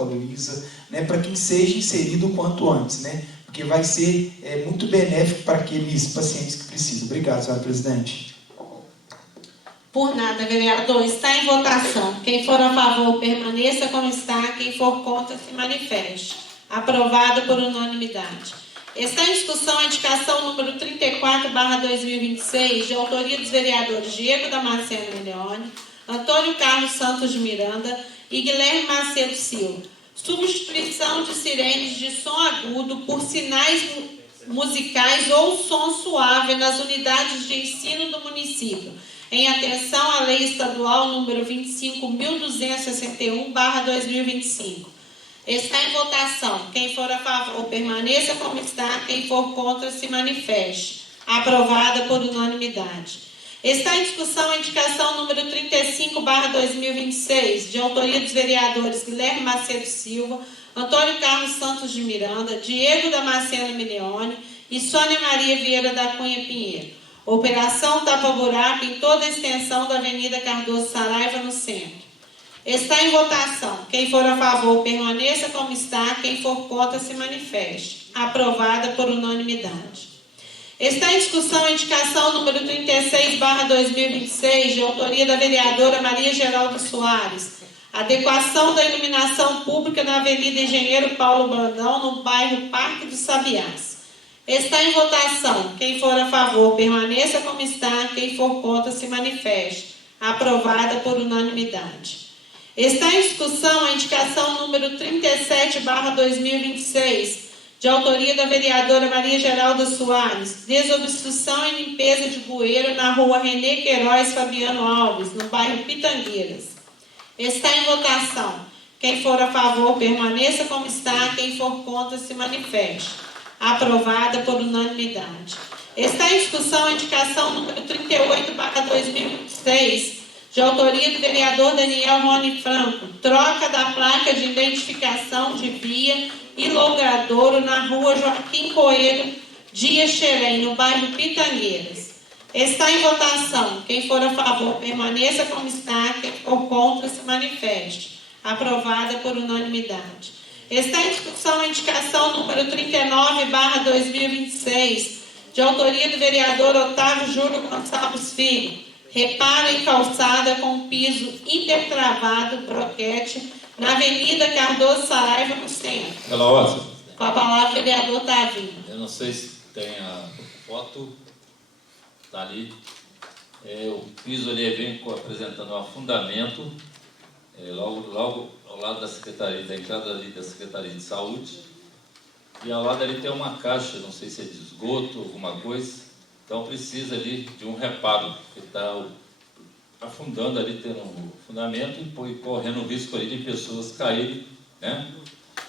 Luísa, né, para que seja inserido o quanto antes, né? Porque vai ser muito benéfico para aqueles pacientes que precisam. Obrigado, senhora presidente. Por nada, vereador. Está em votação. Quem for a favor, permaneça como está. Quem for contra, se manifeste. Aprovado por unanimidade. Está em discussão a indicação número 34/2026, de autoria dos vereadores Diego Damasceno Leone, Antônio Carlos Santos de Miranda e Guilherme Macedo Silva. Substituição de sirenes de som agudo por sinais musicais ou som suave nas unidades de ensino do município, em atenção à Lei Estadual número 25.261/2025. Está em votação. Quem for a favor, permaneça como está. Quem for contra, se manifeste. Aprovada por unanimidade. Está em discussão a indicação número 35/2026, de autoria dos vereadores Guilherme Macedo Silva, Antônio Carlos Santos de Miranda, Diego Damasceno Mineone e Sônia Maria Vieira da Cunha Pinheiro. Operação tapa-buraco em toda a extensão da Avenida Cardoso Saraiva, no centro. Está em votação. Quem for a favor, permaneça como está. Quem for contra, se manifeste. Aprovada por unanimidade. Está em discussão a indicação número 36/2026, de autoria da vereadora Maria Geralda Soares. Adequação da iluminação pública na Avenida Engenheiro Paulo Brandão, no bairro Parque dos Sabiás. Está em votação. Quem for a favor, permaneça como está. Quem for contra, se manifeste. Aprovada por unanimidade. Está em discussão a indicação número 37/2026, de autoria da vereadora Maria Geralda Soares, desobstrução e limpeza de bueiro na rua Renê Queiroz Fabiano Alves, no bairro Pitangueiras. Está em votação. Quem for a favor, permaneça como está. Quem for contra, se manifeste. Aprovada por unanimidade. Está em discussão a indicação número 38/2026, de autoria do vereador Daniel Rony Franco, troca da placa de identificação de via e logradouro na rua Joaquim Coelho Dias Xerém, no bairro Pitangueiras. Está em votação. Quem for a favor, permaneça como está. Quem for contra, se manifeste. Aprovada por unanimidade. Está em discussão a indicação número 39/2026, de autoria do vereador Otávio Júlio Gonçalves Filho, reparo em calçada com piso intertravado, broquete, na Avenida Cardoso Saraiva, no centro. Pela ordem. Com a palavra, o vereador Tavinho. Eu não sei se tem a foto, está ali. O piso ali vem apresentando um afundamento, logo ao lado da Secretaria, da entrada ali da Secretaria de Saúde. E ao lado ali tem uma caixa, não sei se é de esgoto, alguma coisa. Então precisa ali de um reparo, porque está afundando ali, tendo um fundamento e correndo o risco ali de pessoas caírem, né?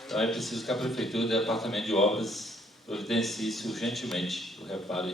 Então é preciso que a Prefeitura e o Departamento de Obras providencie-se urgentemente o reparo.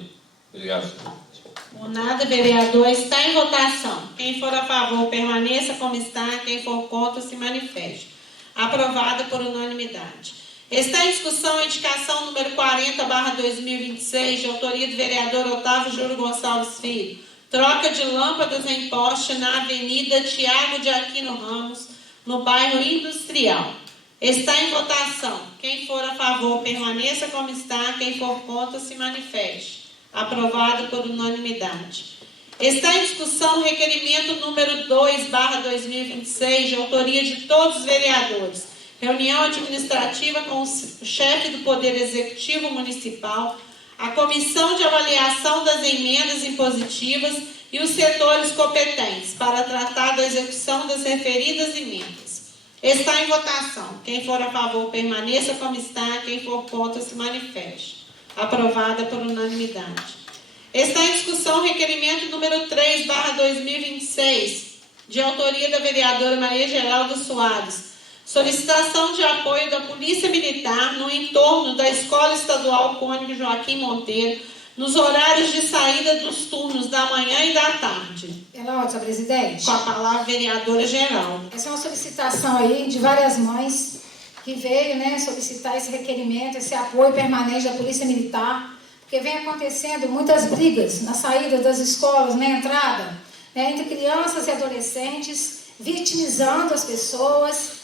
Obrigado, senhor presidente. Por nada, vereador. Está em votação. Quem for a favor, permaneça como está. Quem for contra, se manifeste. Aprovada por unanimidade. Está em discussão a indicação número 40/2026, de autoria do vereador Otávio Júlio Gonçalves Filho. Troca de lâmpadas em poste na Avenida Tiago de Aquino Ramos, no bairro Industrial. Está em votação. Quem for a favor, permaneça como está. Quem for contra, se manifeste. Aprovado por unanimidade. Está em discussão o requerimento número 2/2026, de autoria de todos os vereadores. Reunião administrativa com o chefe do Poder Executivo Municipal, a Comissão de Avaliação das Emendas Impositivas e os setores competentes para tratar da execução das referidas emendas. Está em votação. Quem for a favor, permaneça como está. Quem for contra, se manifeste. Aprovada por unanimidade. Está em discussão o requerimento número 3/2026, de autoria da vereadora Maria Geralda Soares. Solicitação de apoio da Polícia Militar no entorno da Escola Estadual Cônigo Joaquim Monteiro, nos horários de saída dos turnos da manhã e da tarde. Pela ordem, senhor presidente. Com a palavra, vereadora Geralda. Essa é uma solicitação aí de várias mães que veio, solicitar esse requerimento, esse apoio permanente da Polícia Militar, porque vem acontecendo muitas brigas na saída das escolas, na entrada, entre crianças e adolescentes, vitimizando as pessoas,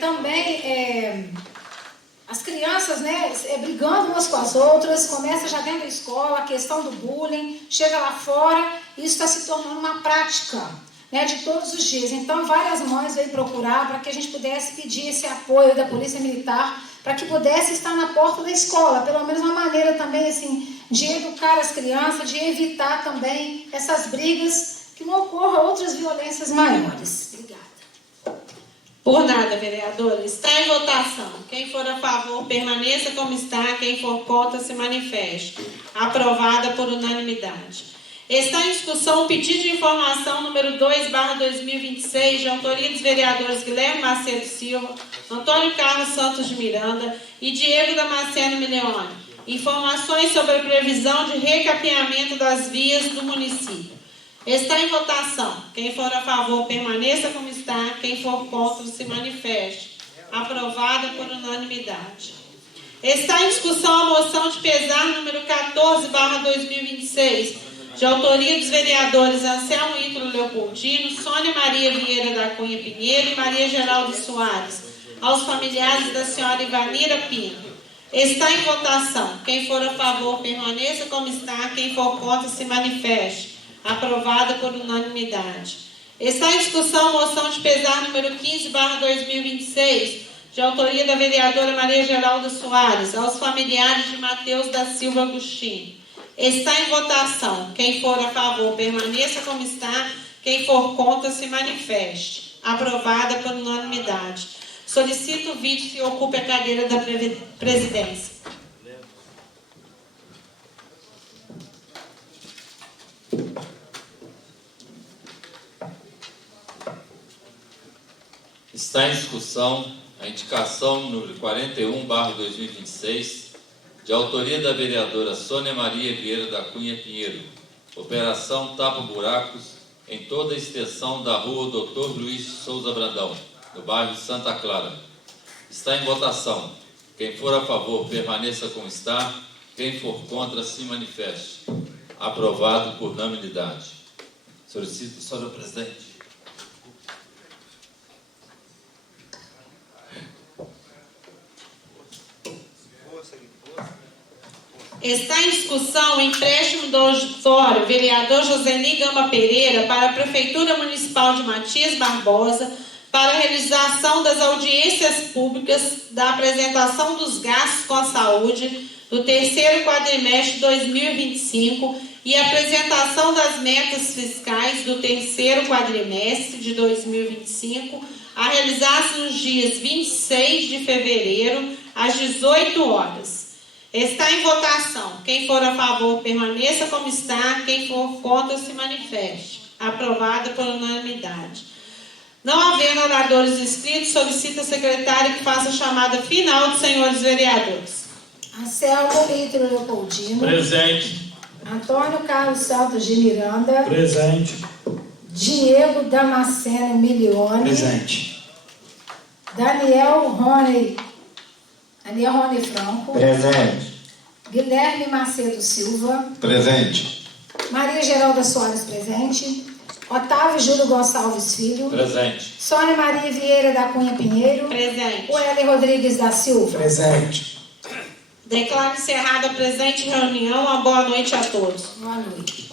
também as crianças brigando umas com as outras, começa já dentro da escola, a questão do bullying, chega lá fora, e isso está se tornando uma prática de todos os dias. Então, várias mães veio procurar para que a gente pudesse pedir esse apoio da Polícia Militar, para que pudesse estar na porta da escola, pelo menos uma maneira também assim, de educar as crianças, de evitar também essas brigas, que não ocorram outras violências maiores. Obrigada. Por nada, vereadora. Está em votação. Quem for a favor, permaneça como está. Quem for contra, se manifeste. Aprovada por unanimidade. Está em discussão o pedido de informação número 2/2026, de autoria dos vereadores Guilherme Macedo Silva, Antônio Carlos Santos de Miranda e Diego Damasceno Mileone. Informações sobre a previsão de recapeamento das vias do município. Está em votação. Quem for a favor, permaneça como está. Quem for contra, se manifeste. Aprovada por unanimidade. Está em discussão a moção de pesar número 14/2026, de autoria dos vereadores Anselmo Ítalo Leopoldino, Sônia Maria Vieira da Cunha Pinheiro e Maria Geraldo Soares, aos familiares da senhora Ivanira Pinto. Está em votação. Quem for a favor, permaneça como está. Quem for contra, se manifeste. Aprovada por unanimidade. Está em discussão a moção de pesar número 15/2026, de autoria da vereadora Maria Geralda Soares, aos familiares de Mateus da Silva Agostinho. Está em votação. Quem for a favor, permaneça como está. Quem for contra, se manifeste. Aprovada por unanimidade. Solicito o vice que ocupe a cadeira da presidência. Está em discussão a indicação número 41/2026, de autoria da vereadora Sônia Maria Vieira da Cunha Pinheiro, operação tapa-buracos em toda a extensão da rua Dr. Luiz Souza Brandão, no bairro Santa Clara. Está em votação. Quem for a favor, permaneça como está. Quem for contra, se manifeste. Aprovado por unanimidade. Solicito, senhora presidente. Está em discussão o empréstimo do auditório vereador Joseni Gama Pereira para a Prefeitura Municipal de Matias Barbosa para a realização das audiências públicas da apresentação dos gastos com a saúde do terceiro quadrimestre de 2025 e a apresentação das metas fiscais do terceiro quadrimestre de 2025 a realizar-se nos dias 26 de fevereiro às 18 horas. Está em votação. Quem for a favor, permaneça como está. Quem for contra, se manifeste. Aprovada por unanimidade. Não havendo oradores inscritos, solicito a secretária que faça a chamada final dos senhores vereadores. Anselmo Ítalo Leopoldino. Presente. Antônio Carlos Santos de Miranda. Presente. Diego Damasceno Milione. Presente. Daniel Rony Franco. Presente. Guilherme Macedo Silva. Presente. Maria Geralda Soares, presente. Otávio Júlio Gonçalves Filho. Presente. Sônia Maria Vieira da Cunha Pinheiro. Presente. Wely Rodrigues da Silva. Presente. Declaro encerrada a presente reunião. Uma boa noite a todos. Boa noite.